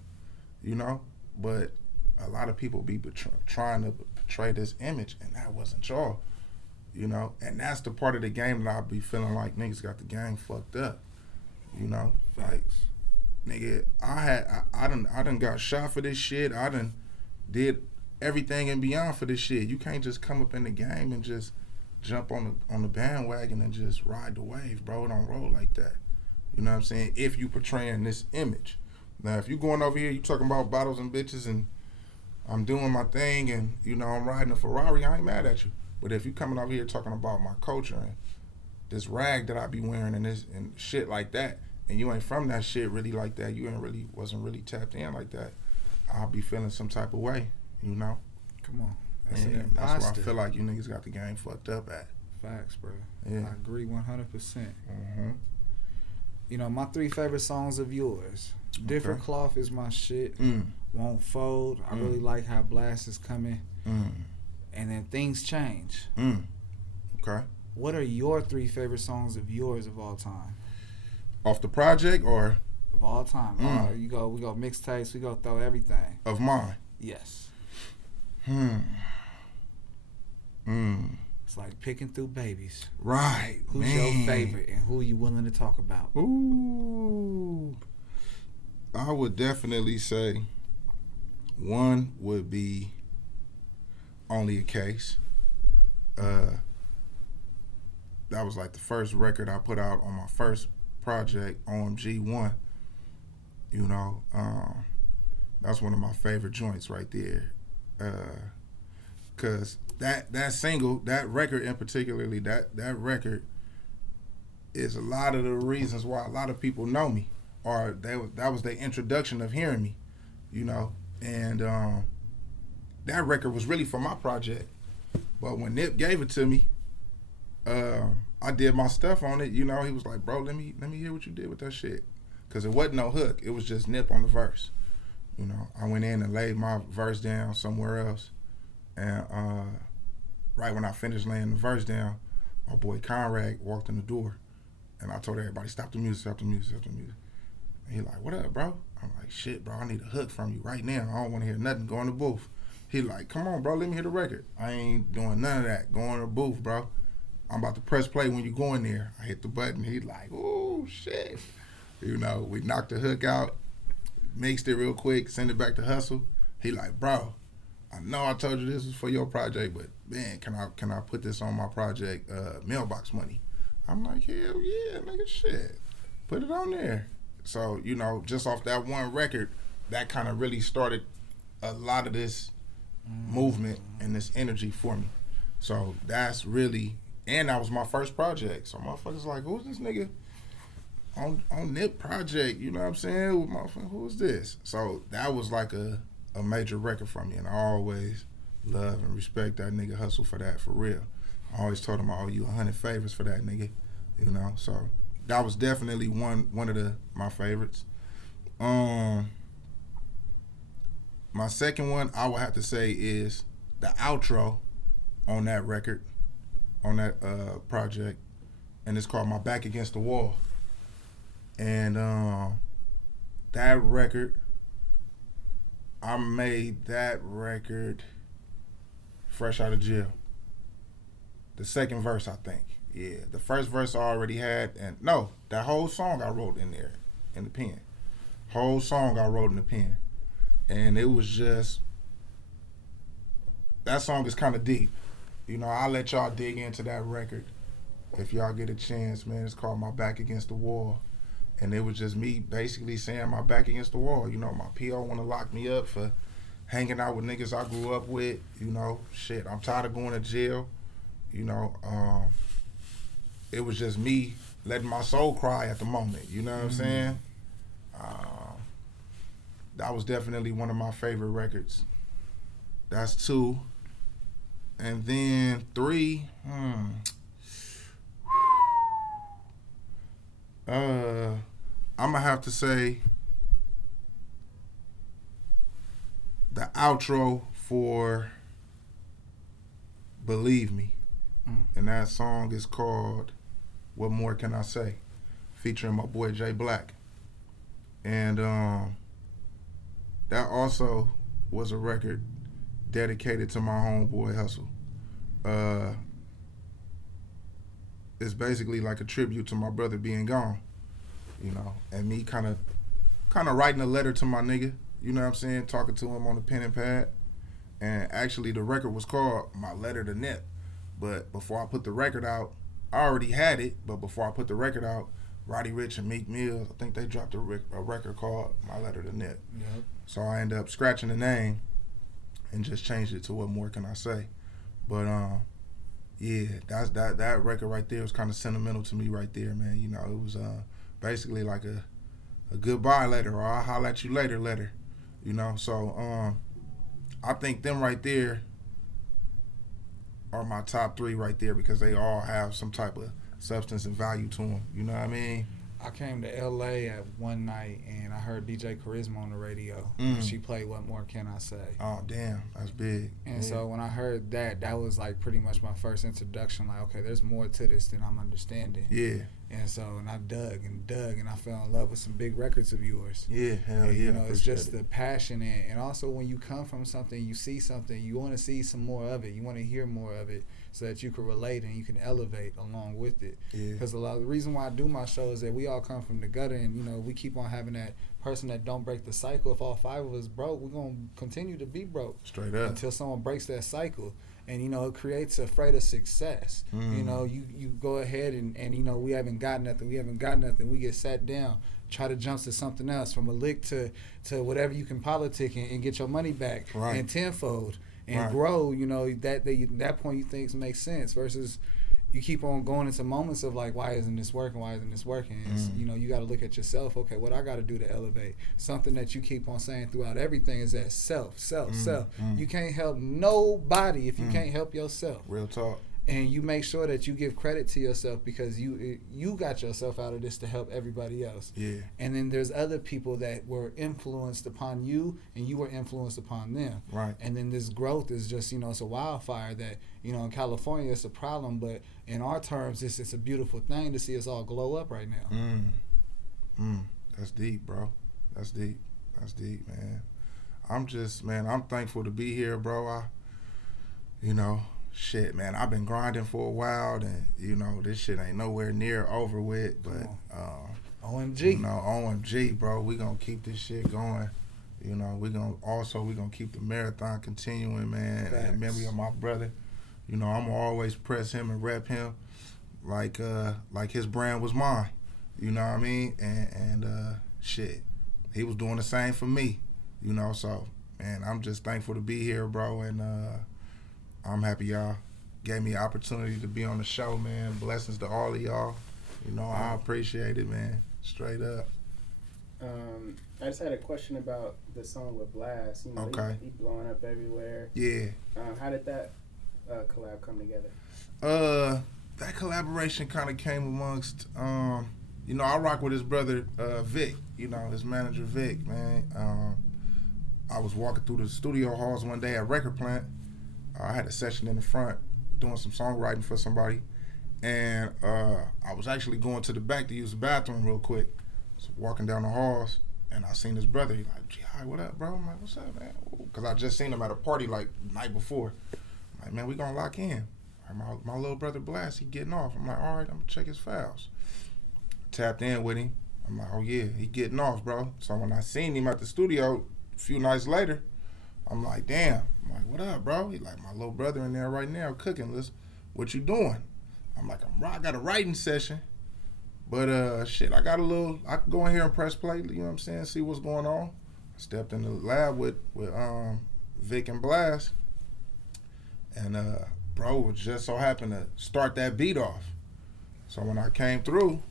But a lot of people be trying to portray this image, and that wasn't y'all. And that's the part of the game that I be feeling like niggas got the game fucked up. Like, nigga, I done got shot for this shit. I done did everything and beyond for this shit. You can't just come up in the game and just jump on the bandwagon and just ride the wave, bro. It don't roll like that. You know what I'm saying? If you portraying this image. Now, if you going over here, you talking about bottles and bitches and I'm doing my thing and, I'm riding a Ferrari, I ain't mad at you. But if you coming over here talking about my culture and this rag that I be wearing and this and shit like that, and you ain't from that shit really like that, you wasn't really tapped in like that, I'll be feeling some type of way, Come on. That's an and that's where I feel like you niggas got the game fucked up at. Facts, bro. Yeah. I agree 100%. Mm-hmm. My 3 favorite songs of yours. Different Cloth is my shit. Won't Fold. I really like how Blast is coming. And then Things Change. Okay. What are your 3 favorite songs of yours of all time? Off the project or? Of all time. We go mixtapes, we go throw everything. Of mine? Yes. It's like picking through babies. Right. Who's your favorite and who you willing to talk about? Ooh. I would definitely say one would be Only a Case. That was like the first record I put out on my first project, OMG 1. That's one of my favorite joints right there. Cause that single, that record in particularly, that record is a lot of the reasons why a lot of people know me, or that was their introduction of hearing me, and that record was really for my project. But when Nip gave it to me, I did my stuff on it. He was like, bro, let me hear what you did with that shit. Cause it wasn't no hook. It was just Nip on the verse. I went in and laid my verse down somewhere else. And right when I finished laying the verse down, my boy Conrad walked in the door, and I told everybody, stop the music, stop the music, stop the music. And he like, what up, bro? I'm like, shit, bro, I need a hook from you right now. I don't want to hear nothing. Go in the booth. He like, come on, bro, let me hear the record. I ain't doing none of that. Go in the booth, bro. I'm about to press play when you go in there. I hit the button. He like, ooh, shit. You know, we knocked the hook out, mixed it real quick, send it back to Hussle. He like, bro, I know I told you this was for your project, but man, can I put this on my project, Mailbox Money? I'm like, hell yeah, nigga, shit. Put it on there. So, you know, just off that one record, that kind of really started a lot of this movement and this energy for me. So that's really, and that was my first project. So motherfuckers like, who's this nigga on Nip project? You know what I'm saying? With motherfucker, who's this? So that was like a major record for me, and I always love and respect that nigga Hussle for that, for real. I always told him I owe you 100 favors for that nigga, you know. So that was definitely one of my favorites. My second one I would have to say is the outro on that record, on that project, and it's called My Back Against the Wall. And that record, I made that record fresh out of jail. The second verse, I think. Yeah, the first verse I already had, and no, that whole song I wrote in there, in the pen. Whole song I wrote in the pen. And it was just, that song is kind of deep. You know, I'll let y'all dig into that record if y'all get a chance, man. It's called My Back Against the Wall. And it was just me basically saying my back against the wall. You know, my PO want to lock me up for hanging out with niggas I grew up with. You know, shit, I'm tired of going to jail. You know, it was just me letting my soul cry at the moment. You know what I'm saying? That was definitely one of my favorite records. That's 2. And then 3, I'm gonna have to say the outro for Believe Me. And that song is called What More Can I Say? Featuring my boy Jay Black. And that also was a record dedicated to my homeboy Hussle. It's basically like a tribute to my brother being gone, you know, and me kind of writing a letter to my nigga, you know what I'm saying, talking to him on the pen and pad. And actually the record was called My Letter to Nip. But before I put the record out, I already had it, but before I put the record out, Roddy Ricch and Meek Mill, I think they dropped a record called My Letter to Nip. Yep. So I ended up scratching the name and just changed it to What More Can I Say? But yeah, that record right there was kind of sentimental to me right there, man. You know, it was basically like a goodbye letter, or I'll holler at you later letter, you know. So I think them right there are my top 3 right there, because they all have some type of substance and value to them. You know what I mean? I came to LA at one night and I heard DJ Charisma on the radio. She played What More Can I Say? Oh, damn. That's big. And so when I heard that, that was like pretty much my first introduction. Like, okay, there's more to this than I'm understanding. Yeah. And so, and I dug and I fell in love with some big records of yours. Yeah, hell and, yeah. You know, it's just the passion. And also when you come from something, you see something, you want to see some more of it. You want to hear more of it so that you can relate and you can elevate along with it. Because a lot of the reason why I do my show is that we all come from the gutter, and, you know, we keep on having that person that don't break the cycle. If all 5 of us broke, we're going to continue to be broke. Straight up. Until someone breaks that cycle. And, you know, it creates a freight of success. You know, you go ahead and, you know, we haven't got nothing. We get sat down, try to jump to something else, from a lick to whatever you can politic and get your money back and tenfold and grow. You know, that point you think makes sense, versus you keep on going into moments of like, why isn't this working? And, you know, you got to look at yourself. Okay, what I got to do to elevate? Something that you keep on saying throughout everything is that self. You can't help nobody if you can't help yourself. Real talk. and you make sure that you give credit to yourself because you got yourself out of this to help everybody else. Yeah. And then there's other people that were influenced upon you, and you were influenced upon them. Right. And then this growth is just, it's a wildfire that, in California it's a problem, but in our terms, it's a beautiful thing to see us all glow up right now. That's deep, bro. That's deep, man. I'm thankful to be here, bro. Shit, man, I've been grinding for a while, and this shit ain't nowhere near over with, but OMG. OMG, bro. We gonna keep this shit going. We gonna keep the marathon continuing, man. Facts. In memory of my brother. I'm gonna always press him and rep him like his brand was mine. You know what I mean? And shit, he was doing the same for me. So, man, I'm just thankful to be here, bro, and I'm happy y'all gave me the opportunity to be on the show, man. Blessings to all of y'all. I appreciate it, man. Straight up. I just had a question about the song with Blast. Okay. He blowing up everywhere. Yeah. How did that collab come together? That collaboration kind of came amongst, I rock with his brother, Vic, his manager, Vic, man. I was walking through the studio halls one day at Record Plant. I had a session in the front doing some songwriting for somebody, and I was actually going to the back to use the bathroom real quick. So walking down the halls, and I seen his brother. He's like, "GI, what up, bro?" I'm like, "What's up, man?" Because I just seen him at a party like the night before. I'm like, "Man, we gonna lock in." My little brother Blast, he getting off. I'm like, "All right, I'm gonna check his files." Tapped in with him. I'm like, "Oh yeah, he getting off, bro." So when I seen him at the studio a few nights later, I'm like, "Damn." I'm like, "What up, bro?" He like, "My little brother in there right now cooking. Listen, what you doing?" I'm like, I got a writing session, but shit, I can go in here and press play, you know what I'm saying, see what's going on. I stepped in the lab with Vic and Blast, and bro was just so happened to start that beat off. So when I came through,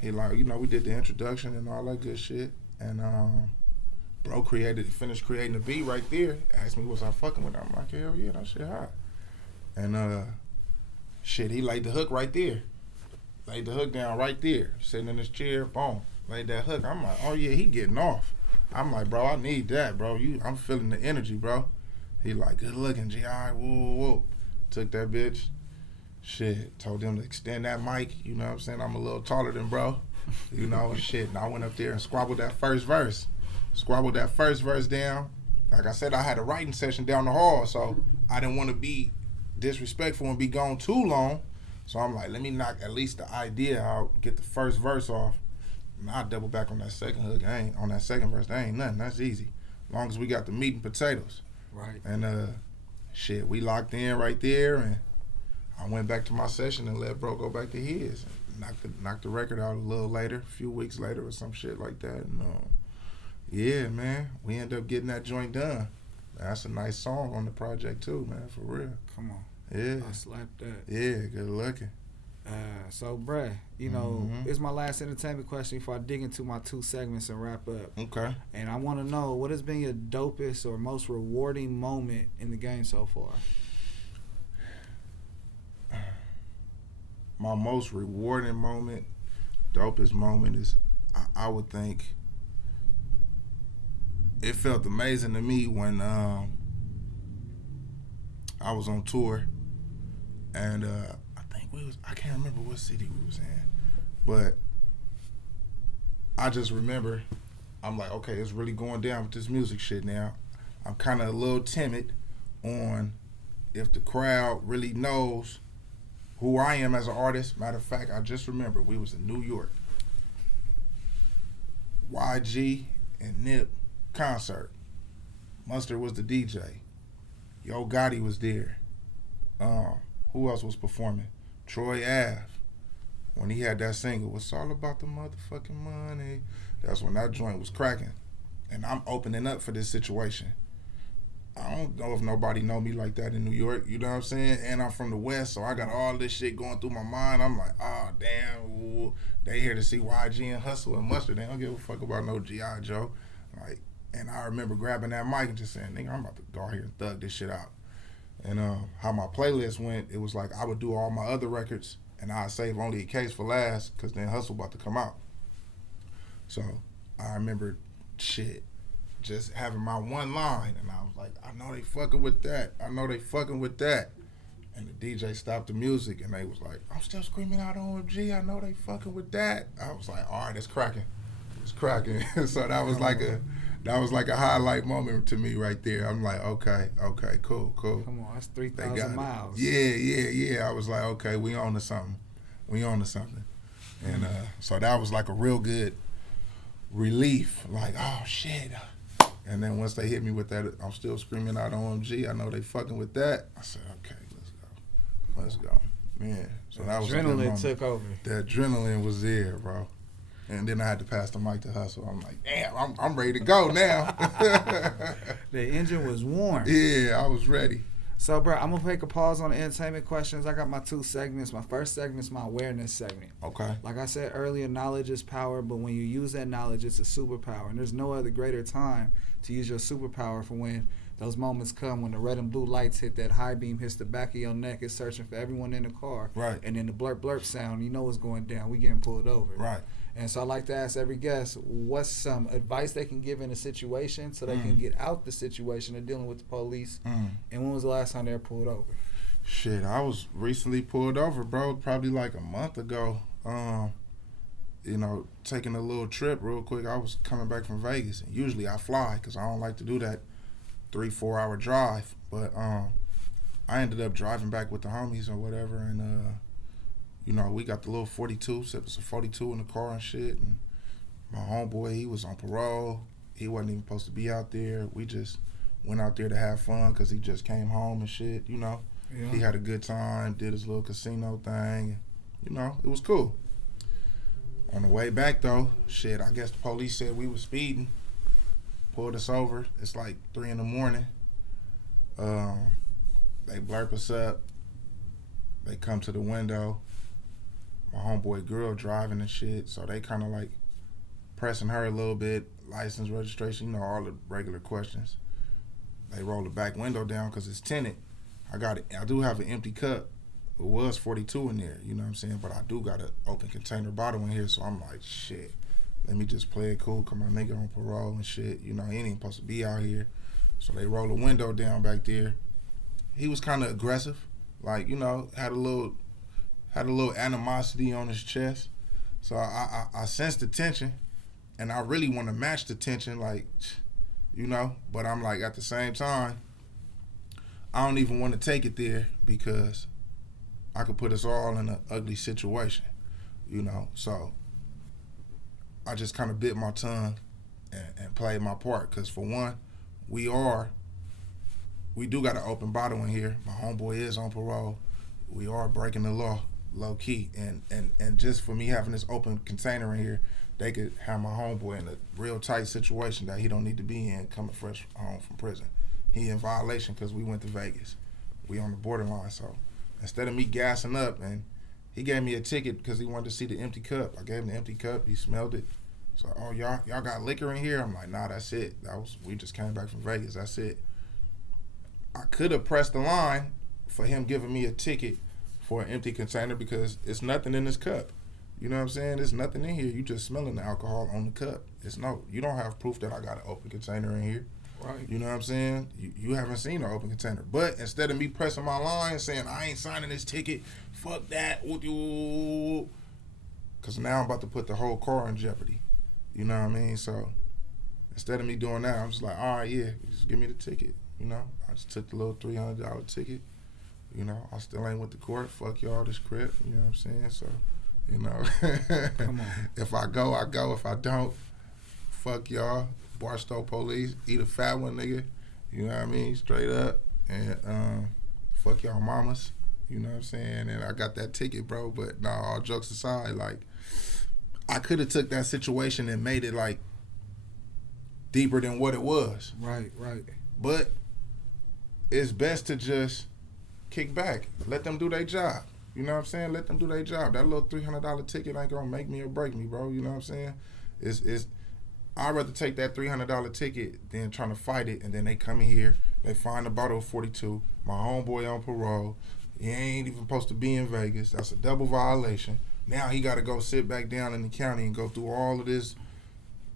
he like, we did the introduction and all that good shit, and bro finished creating the beat right there. Asked me was I fucking with it. I'm like, hell yeah, that shit hot. And shit, he laid the hook right there. Laid the hook down right there. Sitting in his chair, boom. Laid that hook. I'm like, oh yeah, he getting off. I'm like, bro, I need that, bro. I'm feeling the energy, bro. He like, good looking, GI, whoa, whoa. Took that bitch. Shit, told them to extend that mic. You know what I'm saying? I'm a little taller than bro. Shit. And I went up there and squabbled that first verse. Down. Like I said, I had a writing session down the hall, so I didn't want to be disrespectful and be gone too long. So I'm like, let me knock at least the idea out, get the first verse off. And I'll double back on that second hook. On that second verse, that ain't nothing. That's easy. As long as we got the meat and potatoes. Right. And shit, we locked in right there, and I went back to my session and let bro go back to his. And knocked the record out a little later, a few weeks later or some shit like that. And yeah, man, we ended up getting that joint done. That's a nice song on the project too, man, for real. Come on. Yeah. I slapped that. Yeah, good looking. So, bruh, it's my last entertainment question before I dig into my 2 segments and wrap up. Okay. And I want to know, what has been your dopest or most rewarding moment in the game so far? My most rewarding moment, dopest moment is, I would think, it felt amazing to me when I was on tour, and I can't remember what city we was in, but I just remember, I'm like, okay, it's really going down with this music shit now. I'm kind of a little timid on if the crowd really knows who I am as an artist. Matter of fact, I just remember we was in New York. YG and Nip concert. Mustard was the DJ. Yo Gotti was there. Who else was performing? Troy Ave. When he had that single, "It's All About the Motherfucking Money." That's when that joint was cracking. And I'm opening up for this situation. I don't know if nobody know me like that in New York, you know what I'm saying? And I'm from the West, so I got all this shit going through my mind. I'm like, oh, damn, ooh, they here to see YG and Hustle and Mustard. They don't give a fuck about no GI Joe. Like, and I remember grabbing that mic and just saying, nigga, I'm about to go out here and thug this shit out. And how my playlist went, it was like I would do all my other records and I'd save only a case for last because then Hustle about to come out. So I remember just having my one line and I was like, I know they fucking with that. I know they fucking with that. And the DJ stopped the music and they was like, I'm still screaming out OMG, I know they fucking with that. I was like, all right, it's cracking. It's cracking. So that was like a highlight moment to me right there. I'm like, okay, cool. Come on, that's 3,000 miles. Yeah. I was like, okay, we on to something. And so that was like a real good relief. Like, oh shit. And then once they hit me with that, I'm still screaming out OMG, I know they fucking with that. I said, okay, let's go. Man. So that was adrenaline took over. The adrenaline was there, bro. And then I had to pass the mic to Hustle. I'm like, damn, I'm ready to go now. The engine was warm. Yeah, I was ready. So, bro, I'm going to take a pause on the entertainment questions. I got my 2 segments. My first segment is my awareness segment. Okay. Like I said earlier, knowledge is power, but when you use that knowledge, it's a superpower. And there's no other greater time to use your superpower for when those moments come when the red and blue lights hit, that high beam hits the back of your neck, it's searching for everyone in the car. Right. And then the blurp blurp sound, you know what's going down. We getting pulled over. Right. And so I like to ask every guest what's some advice they can give in a situation so they can get out the situation of dealing with the police. And when was the last time they were pulled over? Shit, I was recently pulled over, bro, probably like a month ago. Taking a little trip real quick. I was coming back from Vegas. And usually I fly because I don't like to do that 3-4 hour drive. But I ended up driving back with the homies or whatever. And, we got the little 42. So it was a 42 in the car and shit. And my homeboy, he was on parole. He wasn't even supposed to be out there. We just went out there to have fun because he just came home and shit, Yeah. He had a good time, did his little casino thing. It was cool. On the way back, though, I guess the police said we was speeding. Pulled us over. It's like 3 in the morning. They blurp us up. They come to the window. My homeboy girl driving and shit, so they kind of like pressing her a little bit. License, registration, all the regular questions. They roll the back window down because it's tinted. I do have an empty cup. It was 42 in there, you know what I'm saying? But I do got an open container bottle in here, so I'm like, shit, let me just play it cool, cause my nigga on parole and shit. He ain't even supposed to be out here. So they roll the window down back there. He was kind of aggressive, like, had a little animosity on his chest. So I sensed the tension, and I really want to match the tension, like, but I'm like, at the same time, I don't even want to take it there because I could put us all in an ugly situation, So I just kind of bit my tongue and played my part. Because for one, we do got an open bottle in here. My homeboy is on parole. We are breaking the law, low key. And just for me having this open container in here, they could have my homeboy in a real tight situation that he don't need to be in coming fresh home from prison. He in violation because we went to Vegas. We on the borderline, so instead of me gassing up, and he gave me a ticket because he wanted to see the empty cup. I gave him the empty cup. He smelled it. So, oh, y'all got liquor in here? I'm like, nah, that's it. We just came back from Vegas. That's it. I could have pressed the line for him giving me a ticket for an empty container because it's nothing in this cup. You know what I'm saying? There's nothing in here. You just smelling the alcohol on the cup. You don't have proof that I got an open container in here. Right. You know what I'm saying? You haven't seen an open container. But instead of me pressing my line saying, I ain't signing this ticket, fuck that, because now I'm about to put the whole car in jeopardy. You know what I mean? So instead of me doing that, I'm just like, all right, yeah, just give me the ticket. I just took the little $300 ticket. I still ain't with the court. Fuck y'all, this crip. You know what I'm saying? So, Come on. If I go, I go. If I don't, fuck y'all. Barstow police, eat a fat one, nigga. You know what I mean? Straight up. And fuck y'all mamas. You know what I'm saying? And I got that ticket, bro. But no, all jokes aside, like, I could have took that situation and made it, like, deeper than what it was. Right. But it's best to just kick back. Let them do their job. You know what I'm saying? Let them do their job. That little $300 ticket ain't gonna make me or break me, bro. You know what I'm saying? I'd rather take that $300 ticket than trying to fight it, and then they come in here, they find a bottle of 42, my homeboy on parole, he ain't even supposed to be in Vegas, that's a double violation. Now he got to go sit back down in the county and go through all of this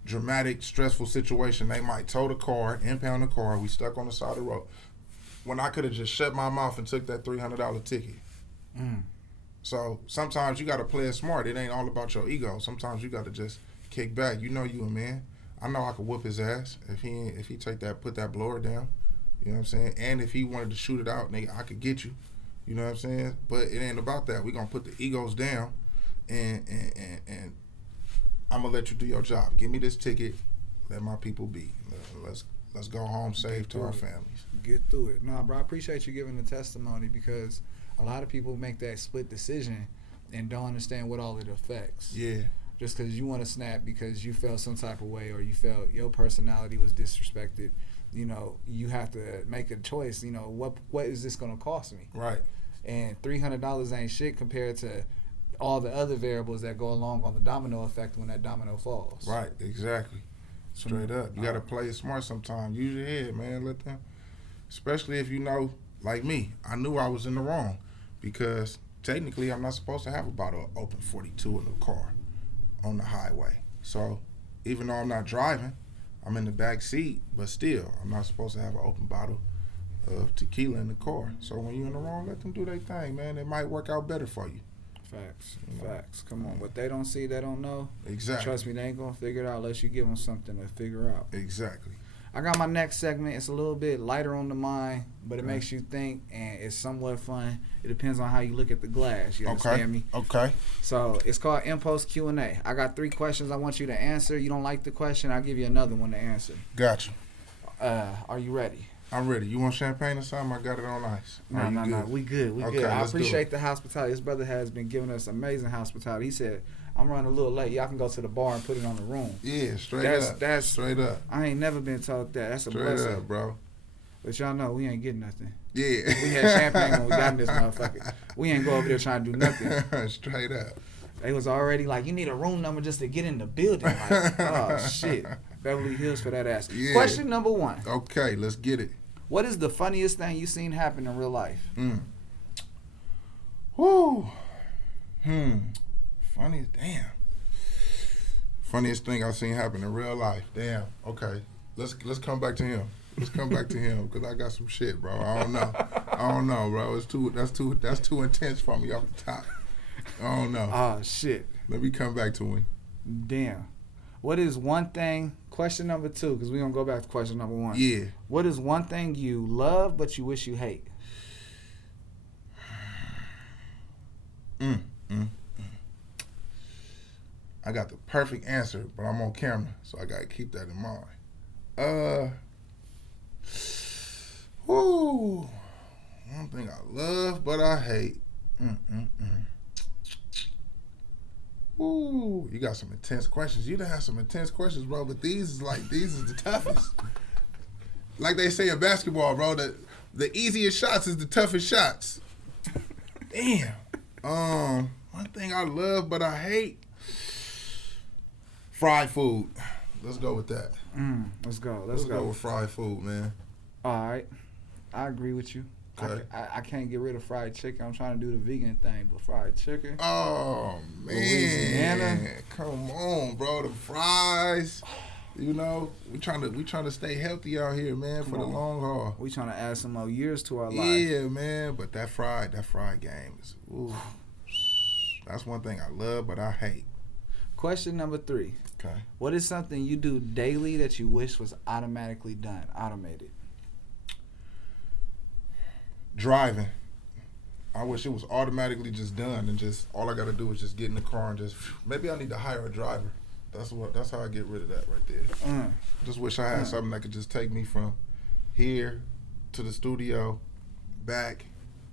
dramatic, stressful situation. They might tow the car, impound the car, we stuck on the side of the road. When I could have just shut my mouth and took that $300 ticket. So sometimes you got to play it smart. It ain't all about your ego. Sometimes you got to just kick back. You know you a man. I know I could whoop his ass if he put that blower down. You know what I'm saying? And if he wanted to shoot it out, nigga, I could get you. You know what I'm saying? But it ain't about that. We gonna put the egos down, and I'm gonna let you do your job. Give me this ticket. Let my people be. Let's go home safe to our families. Get through it. Nah, bro, I appreciate you giving the testimony, because a lot of people make that split decision and don't understand what all it affects. Yeah. Just because you want to snap because you felt some type of way, or you felt your personality was disrespected, you know, you have to make a choice. You know, what is this going to cost me? Right. And $300 ain't shit compared to all the other variables that go along on the domino effect when that domino falls. Right, exactly. Straight up. You got to play it smart sometimes. Use your head, man. Let them, especially if you know, like me, I knew I was in the wrong, because technically I'm not supposed to have a bottle of open 42 in the car on the highway. So even though I'm not driving, I'm in the back seat, but still, I'm not supposed to have an open bottle of tequila in the car. So when you're in the wrong, let them do their thing, man. It might work out better for you. Facts. Facts. Come on. What they don't see, they don't know. Exactly. Trust me, they ain't going to figure it out unless you give them something to figure out. Exactly. I got my next segment. It's a little bit lighter on the mind, but it makes you think, and it's somewhat fun. It depends on how you look at the glass. You understand me? Okay. So it's called Impulse Q&A. I got 3 questions I want you to answer. You don't like the question, I'll give you another one to answer. Gotcha. Are you ready? I'm ready. You want champagne or something? I got it on ice. No. We good. We Okay, good. I let's do appreciate it. the hospitality. This brother has been giving us amazing hospitality. He said, I'm running a little late. Y'all can go to the bar and put it on the room. Yeah, that's straight up. I ain't never been told that. That's a Straight blessing. up, bro. But y'all know we ain't getting nothing. Yeah. We had champagne when we got in this motherfucker. We ain't go over there trying to do nothing. Straight up. They was already like, you need a room number just to get in the building. Like, oh, shit. Beverly Hills for that ass. Yeah. Question number 1. Okay, let's get it. What is the funniest thing you seen happen in real life? Whoo. Funniest, damn. Funniest thing I've seen happen in real life. Damn. Okay. Let's come back to him. Let's come back to him, because I got some shit, bro. I don't know, bro. That's too intense for me off the top. I don't know. Oh, shit. Let me come back to him. Damn. What is one thing, question number 2, because we're going to go back to question number 1. Yeah. What is one thing you love but you wish you hate? I got the perfect answer, but I'm on camera, so I got to keep that in mind. One thing I love but I hate. Ooh, you got some intense questions. You done have some intense questions, bro, but these is the toughest. Like they say in basketball, bro, the easiest shots is the toughest shots. Damn. One thing I love but I hate. Fried food. Let's go with that. Let's go. Let's go with fried food, man. All right. I agree with you. Okay. I can't get rid of fried chicken. I'm trying to do the vegan thing, but fried chicken. Oh, man. Louisiana. Come on, bro. The fries. You know, we trying to stay healthy out here, man, for the long haul. We trying to add some more years to our life. Yeah, man. But that fried game is, ooh. That's one thing I love, but I hate. Question number 3. Okay. What is something you do daily that you wish was automatically done, automated? Driving. I wish it was automatically just done, and just all I got to do is just get in the car and just, maybe I need to hire a driver. That's how I get rid of that right there. Just wish I had something that could just take me from here to the studio, back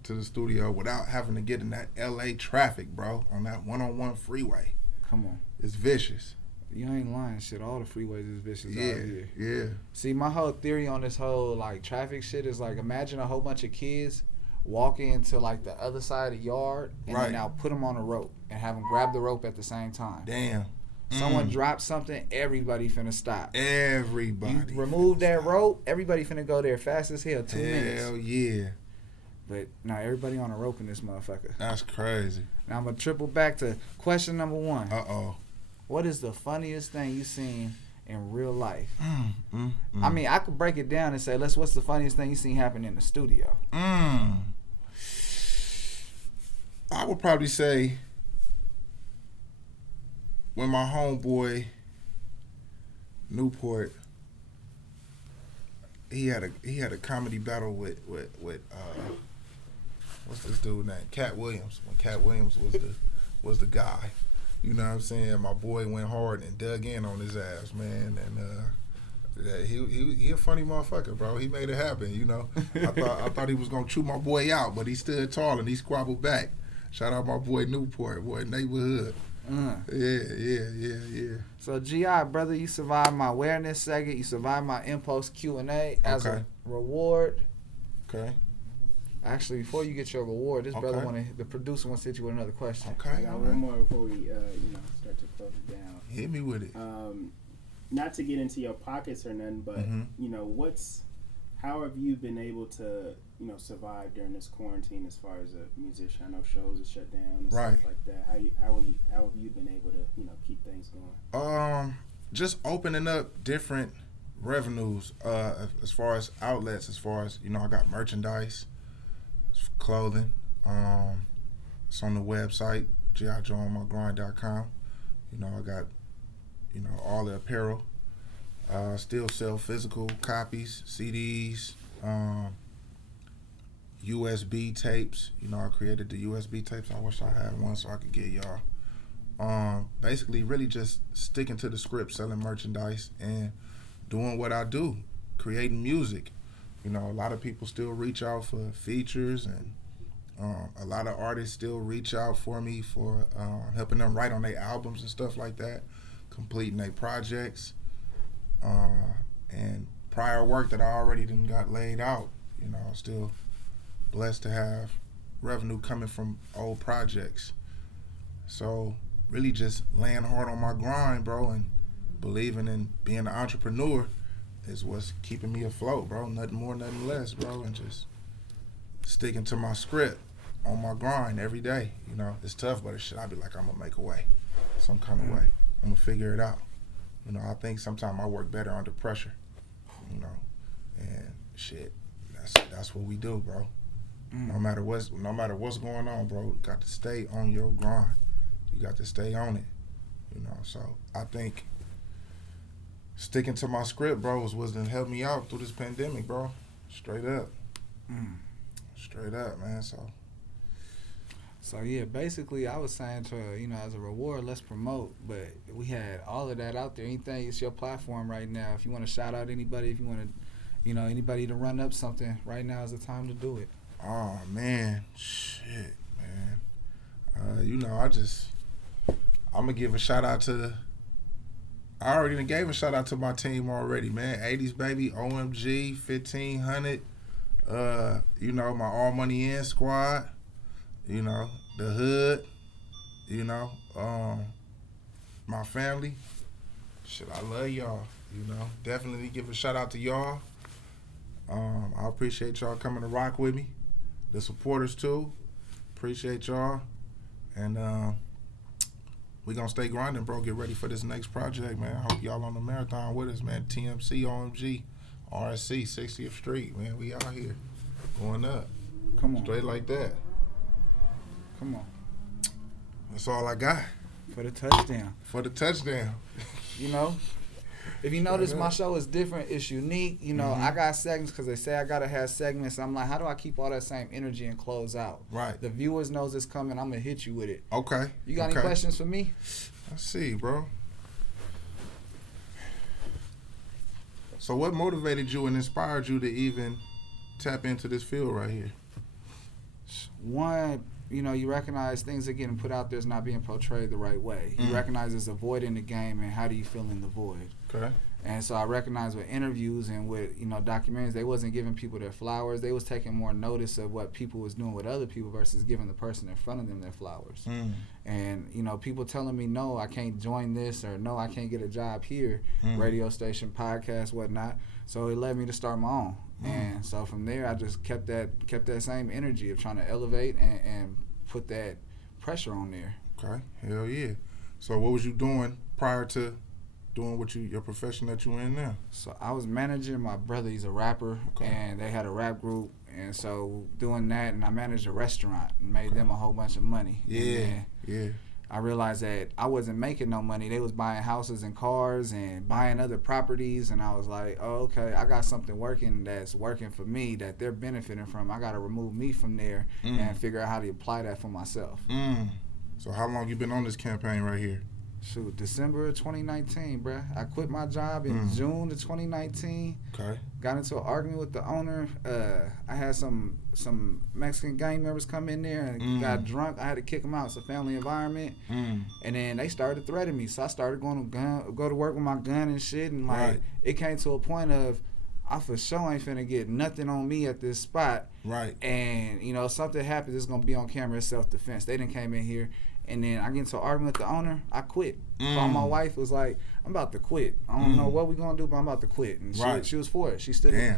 to the studio without having to get in that LA traffic, bro, on that 101 freeway. Come on. It's vicious. You ain't lying, shit. All the freeways is vicious out here. Yeah. See, my whole theory on this whole like traffic shit is like, imagine a whole bunch of kids walking into like the other side of the yard and then now put them on a rope and have them grab the rope at the same time. Damn. Someone drops something, everybody finna stop. Everybody. You remove that rope, everybody finna go there fast as hell. 2 minutes. Hell yeah. But now everybody on a rope in this motherfucker. That's crazy. Now I'm gonna triple back to question number 1. Uh-oh. What is the funniest thing you seen in real life? I mean, I could break it down and say, what's the funniest thing you seen happen in the studio? I would probably say when my homeboy Newport, he had a comedy battle with what's this dude named Cat Williams. When Cat Williams was the guy, you know what I'm saying? My boy went hard and dug in on his ass, man, and he a funny motherfucker, bro. He made it happen, you know. I thought he was gonna chew my boy out, but he stood tall and he squabbled back. Shout out my boy Newport, boy, neighborhood. Yeah. So GI, brother, you survived my awareness segment. You survived my impulse Q&A as a reward. Okay. Actually, before you get your reward, this brother the producer wants to hit you with another question. I got one more before we start to close it down. Hit me with it. Not to get into your pockets or nothing, but how have you been able to survive during this quarantine as far as a musician? I know shows are shut down and stuff like that. How have you been able to keep things going? Just opening up different revenues as far as outlets, as far as I got merchandise, clothing. It's on the website GIJoeOnMyGrind.com. I got all the apparel. Still sell physical copies, CDs, USB tapes. I created the USB tapes. I wish I had one so I could get y'all. Basically, really just sticking to the script, selling merchandise, and doing what I do, creating music. A lot of people still reach out for features, and a lot of artists still reach out for me for helping them write on their albums and stuff like that, completing their projects. And prior work that I already done got laid out, still blessed to have revenue coming from old projects. So really just laying hard on my grind, bro, and believing in being an entrepreneur is what's keeping me afloat, bro. Nothing more, nothing less, bro, and just sticking to my script on my grind every day. It's tough, but I be like, I'm gonna make a way, some kind of way. I'm gonna figure it out. I think sometimes I work better under pressure, and shit, that's what we do, bro. No matter what's going on, bro, you got to stay on your grind. You got to stay on it, So I think sticking to my script, bro, was what's gonna help me out through this pandemic, bro. Straight up. Straight up, man. So yeah, basically I was saying to as a reward, let's promote. But we had all of that out there. Anything, it's your platform right now. If you want to shout out anybody, if you want to, anybody to run up something, right now is the time to do it. Oh man, shit, man. I'm gonna give a shout out to. I already gave a shout out to my team already, man. 80s baby, OMG, 1500. My All Money In squad. The hood, my family. Shit, I love y'all, Definitely give a shout out to y'all. I appreciate y'all coming to rock with me. The supporters too. Appreciate y'all. And we gonna stay grinding, bro. Get ready for this next project, man. I hope y'all on the marathon with us, man. TMC, OMG, RSC, 60th Street, man. We out here going up. Come on. Straight like that. Come on. That's all I got. For the touchdown. If you notice, my show is different. It's unique. I got segments because they say I got to have segments. I'm like, how do I keep all that same energy and close out? Right. The viewers knows it's coming. I'm going to hit you with it. Okay. You got any questions for me? Let's see, bro. So what motivated you and inspired you to even tap into this field right here? One, you recognize things are getting put out there is not being portrayed the right way. You recognize there's a void in the game, and how do you fill in the void? Okay. And so I recognized with interviews and with, you know, documentaries, they wasn't giving people their flowers. They was taking more notice of what people was doing with other people versus giving the person in front of them their flowers. And, you know, people telling me, no, I can't join this, or no, I can't get a job here, radio station, podcast, whatnot. So it led me to start my own. And so from there, I just kept that same energy of trying to elevate and put that pressure on there. Okay, hell yeah. So what was you doing prior to doing your profession that you in now? So I was managing my brother. He's a rapper, and they had a rap group, and so doing that, and I managed a restaurant and made them a whole bunch of money. Yeah. I realized that I wasn't making no money. They was buying houses and cars and buying other properties, and I was like, oh, okay, I got something working that's working for me that they're benefiting from. I got to remove me from there and figure out how to apply that for myself. So how long you been on this campaign right here? Shoot, December of 2019, bruh. I quit my job in June of 2019. Okay. Got into an argument with the owner. I had some Mexican gang members come in there and got drunk. I had to kick them out. It's a family environment. And then they started threatening me. So I started going to go to work with my gun and shit. And like it came to a point of, I for sure ain't finna get nothing on me at this spot. Right. And, you know, if something happens, it's going to be on camera. It's self-defense. They done came in here. And then I get into an argument with the owner. I quit. So my wife was like, I'm about to quit. I don't know what we going to do, but I'm about to quit. And she was for it. She stood in.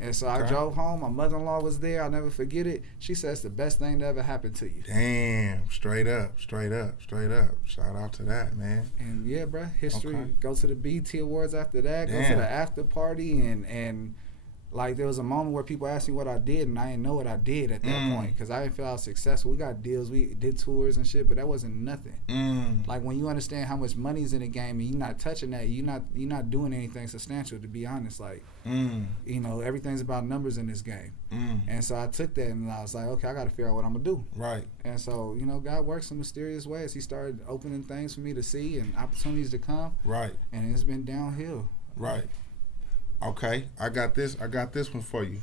And so I drove home. My mother-in-law was there. I'll never forget it. She said it's the best thing that ever happened to you. Damn. Straight up. Shout out to that, man. And yeah, bro, history. Go to the BET Awards after that. Go to the after party. And like there was a moment where people asked me what I did, and I didn't know what I did at that point because I didn't feel I was successful. We got deals, we did tours and shit, but that wasn't nothing. Like when you understand how much money's in the game and you're not touching that, you're not doing anything substantial. To be honest, like you know, everything's about numbers in this game. And so I took that and I was like, okay, I got to figure out what I'm gonna do. Right. And so you know, God works in mysterious ways. He started opening things for me to see and opportunities to come. Right. And it's been downhill. Right. Okay, I got this one for you.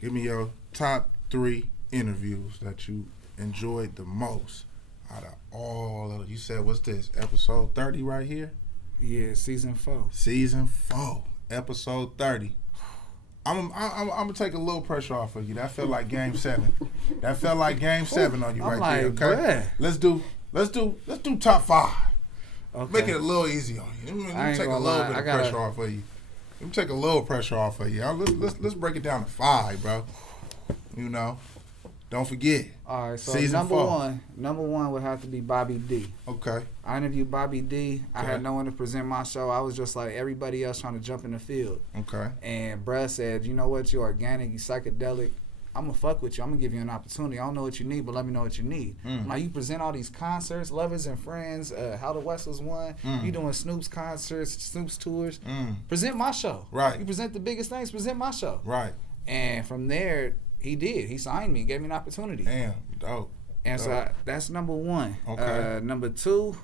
Give me your top 3 interviews that you enjoyed the most out of all of it. You said, what's this, episode 30 right here? Yeah, season 4. Season 4, episode 30. I'm gonna take a little pressure off of you. That felt like game 7. That felt like game 7 on you right there. Okay, let's do top 5. Okay. Make it a little easy on you. Let me take a little bit of pressure off of you. Let me take a little pressure off of you. Let's break it down to 5, bro. You know, don't forget. All right, so number one would have to be Bobby D. Okay. I interviewed Bobby D. I had no one to present my show. I was just like everybody else trying to jump in the field. Okay. And bruh said, you know what, you're organic, you psychedelic. I'm gonna fuck with you. I'm gonna give you an opportunity. I don't know what you need, but let me know what you need. Now you present all these concerts, Lovers and Friends, How the West Was Won. You doing Snoops concerts, Snoops tours. Present my show. Right. You present the biggest things. Present my show. Right. And from there, he did. He signed me, gave me an opportunity. Damn, dope. And so that's number 1. Okay. Number 2.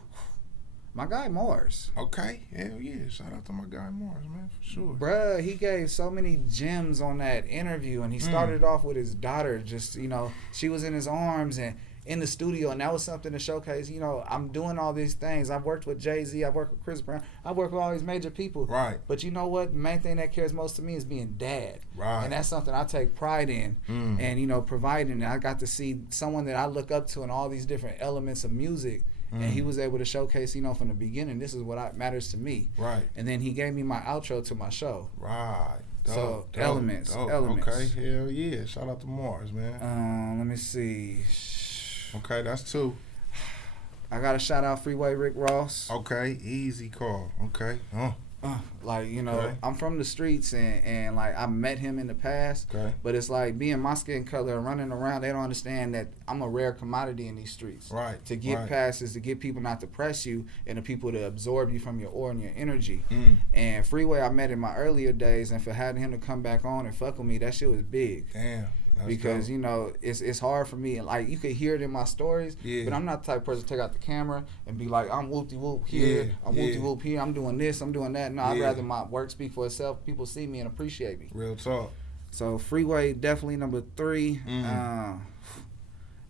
My guy Mars. Okay, hell yeah. Shout out to my guy Mars, man, for sure. Bruh, he gave so many gems on that interview, and he started off with his daughter. Just, you know, she was in his arms and in the studio, and that was something to showcase. You know, I'm doing all these things. I've worked with Jay-Z. I've worked with Chris Brown. I've worked with all these major people. Right. But you know what? The main thing that cares most to me is being dad. Right. And that's something I take pride in. And, you know, providing. I got to see someone that I look up to in all these different elements of music. And he was able to showcase, you know, from the beginning, this is what matters to me. Right. And then he gave me my outro to my show. Right. Dope, so, elements. Okay, hell yeah. Shout out to Mars, man. Let me see. Okay, that's 2. I got to shout out Freeway Rick Ross. Okay, easy call. Okay. Like, you know, I'm from the streets and like I met him in the past. Okay. But it's like being my skin color and running around, they don't understand that I'm a rare commodity in these streets. Right. To get passes, to get people not to press you and the people to absorb you from your aura and your energy. And Freeway I met in my earlier days, and for having him to come back on and fuck with me, that shit was big. Damn. Because you know it's hard for me, and like you could hear it in my stories, but I'm not the type of person to take out the camera and be like, I'm whoop-de-whoop here, I'm whoop-de-whoop here, I'm doing this, I'm doing that. No, I'd rather my work speak for itself. People see me and appreciate me. Real talk. So Freeway definitely number 3.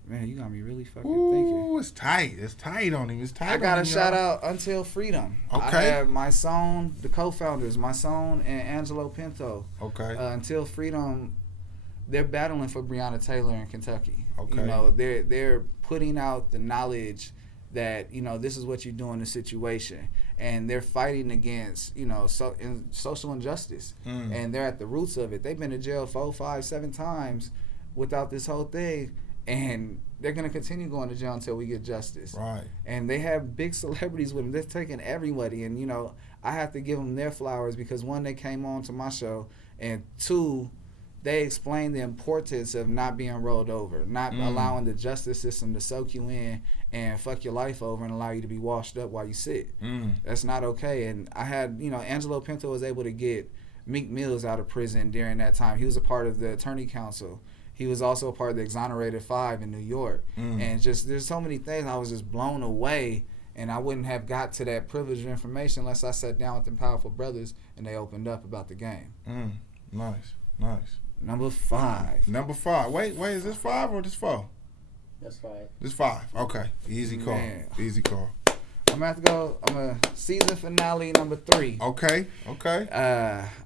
Man, you got me really fucking Ooh, thinking. it's tight. It's tight on him. It's tight. I got on to him, shout y'all. out Until Freedom. Okay. I have my son, the co-founders, my son and Angelo Pinto. Okay. Until Freedom, they're battling for Breonna Taylor in Kentucky. Okay. You know, they're putting out the knowledge that, you know, this is what you do in the situation. And they're fighting against, you know, social injustice. And they're at the roots of it. They've been to jail 4, 5, 7 times without this whole thing. And they're going to continue going to jail until we get justice. Right. And they have big celebrities with them. They're taking everybody. And, you know, I have to give them their flowers because, 1, they came on to my show. And 2, they explained the importance of not being rolled over, not allowing the justice system to soak you in and fuck your life over and allow you to be washed up while you sit. That's not okay. And I had, you know, Angelo Pinto was able to get Meek Mills out of prison during that time. He was a part of the attorney council. He was also a part of the Exonerated 5 in New York. And just, there's so many things. I was just blown away, and I wouldn't have got to that privileged information unless I sat down with them powerful brothers and they opened up about the game. Nice. Number 5. Wait, is this 5 or this 4? That's 5. This 5. Okay. Easy call. Man. Easy call. I'm gonna have to go. I'm a season finale number 3. Okay.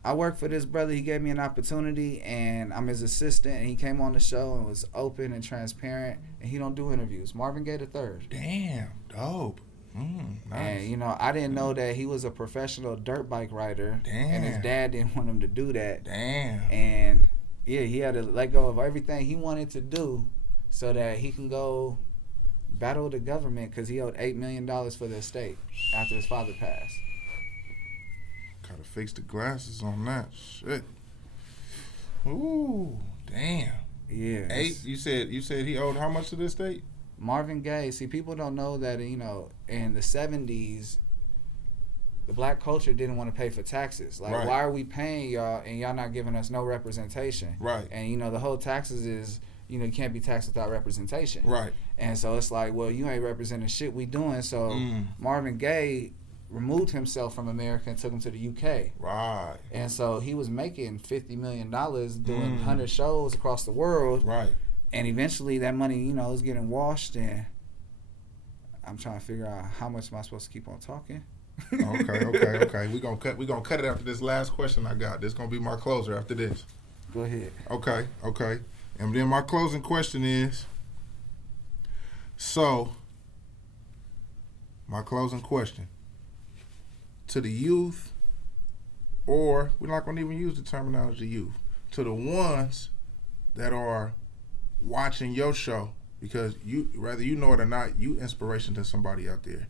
I work for this brother. He gave me an opportunity, and I'm his assistant. And he came on the show and was open and transparent. And he don't do interviews. Marvin Gaye III. Damn. Dope. Nice. And you know, I didn't know that he was a professional dirt bike rider. Damn. And his dad didn't want him to do that. Damn. And yeah, he had to let go of everything he wanted to do so that he can go battle the government because he owed $8 million for the estate after his father passed. Gotta fix the glasses on that shit. Ooh, damn. Yeah. 8. You said he owed how much to the estate? Marvin Gaye. See, people don't know that, you know, in the 70s, the black culture didn't want to pay for taxes. Like, Right. why are we paying y'all and y'all not giving us no representation? Right. And, you know, the whole taxes is, you know, you can't be taxed without representation. Right. And so it's like, well, you ain't representing shit we doing. So Marvin Gaye removed himself from America and took him to the UK. Right. And so he was making $50 million doing 100 shows across the world. Right. And eventually that money, you know, is getting washed. And I'm trying to figure out how much am I supposed to keep on talking. Okay. We gonna cut it after this last question I got. This gonna be my closer after this. Go ahead. Okay. And then my closing question is, so my closing question to the youth, or we're not gonna even use the terminology youth, to the ones that are watching your show, because you, whether you know it or not, you inspiration to somebody out there.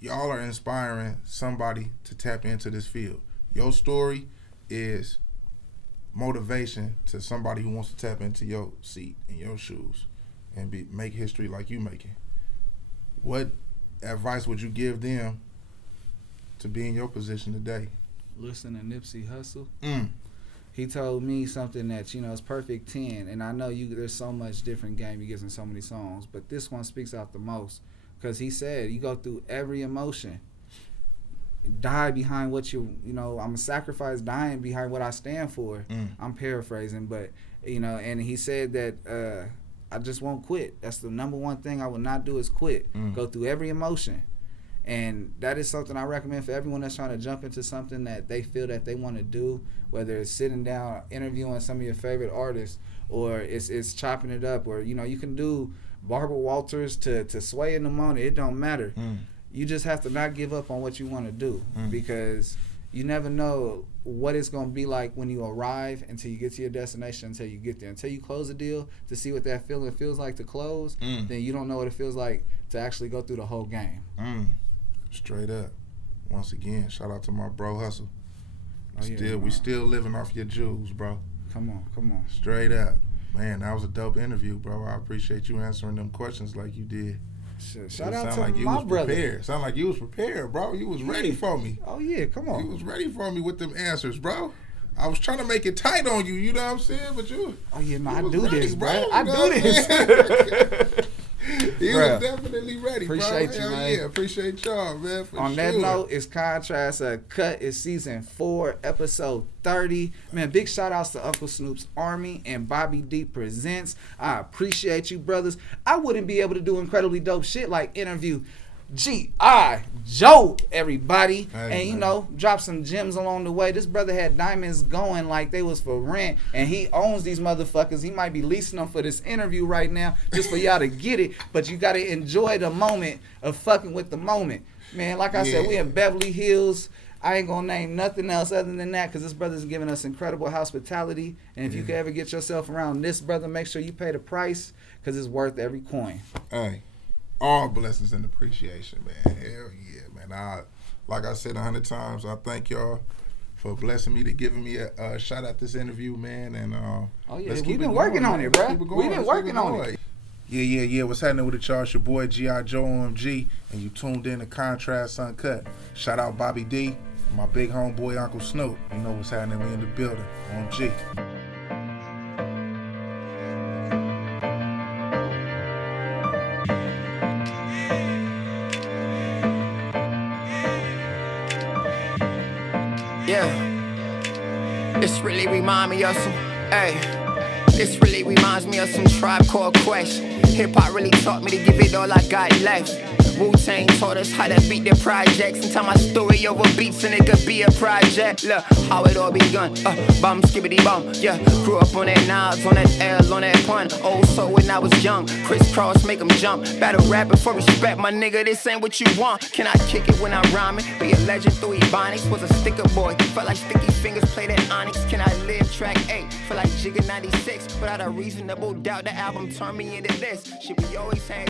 Y'all are inspiring somebody to tap into this field. Your story is motivation to somebody who wants to tap into your seat in your shoes and make history like you making. What advice would you give them to be in your position today? Listen to Nipsey Hussle. He told me something that, you know, it's perfect 10. And I know there's so much different game he gives in so many songs, but this one speaks out the most. Because he said, you go through every emotion. Die behind what you know, I'm a sacrifice dying behind what I stand for. I'm paraphrasing, but, you know, and he said that I just won't quit. That's the number one thing I will not do is quit. Go through every emotion. And that is something I recommend for everyone that's trying to jump into something that they feel that they want to do, whether it's sitting down, interviewing some of your favorite artists, or it's chopping it up, or, you know, you can do Barbara Walters to Sway in the Morning. It don't matter. You just have to not give up on what you want to do, because you never know what it's going to be like when you arrive until you get to your destination, until you get there. Until you close a deal to see what that feeling feels like to close, then you don't know what it feels like to actually go through the whole game. Straight up. Once again, shout out to my bro Hustle. Yeah, we still living off your jewels, bro. Come on. Straight up. Man, that was a dope interview, bro. I appreciate you answering them questions like you did. Shout out to like my brother. Prepared. Sound like you was prepared, bro. You was ready for me. Oh, yeah, come on. You was ready for me with them answers, bro. I was trying to make it tight on you, you know what I'm saying? But you. Oh, yeah, no, I was do ready, this, bro. You I know do what I'm this. He Bruh. was definitely ready, Appreciate bro. you, Hell man. yeah, appreciate y'all, man. For On sure. that note, it's Contrast Cut. It's season 4, episode 30. Man, big shout outs to Uncle Snoop's Army and Bobby D Presents. I appreciate you, brothers. I wouldn't be able to do incredibly dope shit like interview GI Joe, everybody. Hey, and, you man. know, drop some gems along the way. This brother had diamonds going like they was for rent, and he owns these motherfuckers. He might be leasing them for this interview right now just for y'all to get it, but you got to enjoy the moment of fucking with the moment. Man, like I said, we in Beverly Hills. I ain't gonna name nothing else other than that because this brother's giving us incredible hospitality. And if you can ever get yourself around this brother, make sure you pay the price because it's worth every coin. Hey, all blessings and appreciation, man. Hell yeah, man. Like I said 100 times, I thank y'all for blessing me to giving me a shot at this interview, man. And let's keep we've been it working going, on man. it, bro. Let's keep it going. We've been Let's keep working on it. Yeah. What's happening with it, y'all? It's your boy GI Joe OMG, and you tuned in to Contrast Uncut. Shout out Bobby D, my big homeboy Uncle Snoop. You know what's happening? We in the building. OMG. Yeah, this really remind me of some, this really reminds me of some Tribe Called Quest. Hip hop really taught me to give it all I got left. Wu-Tang taught us how to beat the projects and tell my story over beats and it could be a project. Look how it all begun, bum skibbity bum, yeah. Grew up on that Nas, on that L, on that pun. Old soul when I was young, crisscross make them jump. Battle rapping for respect, my nigga, this ain't what you want. Can I kick it when I'm rhyming? Be a legend through Ebonics, was a sticker boy. Felt like sticky fingers played at Onyx. Can I live track 8? Feel like Jigga 96, without a reasonable doubt the album turned me into this. Shit we always had.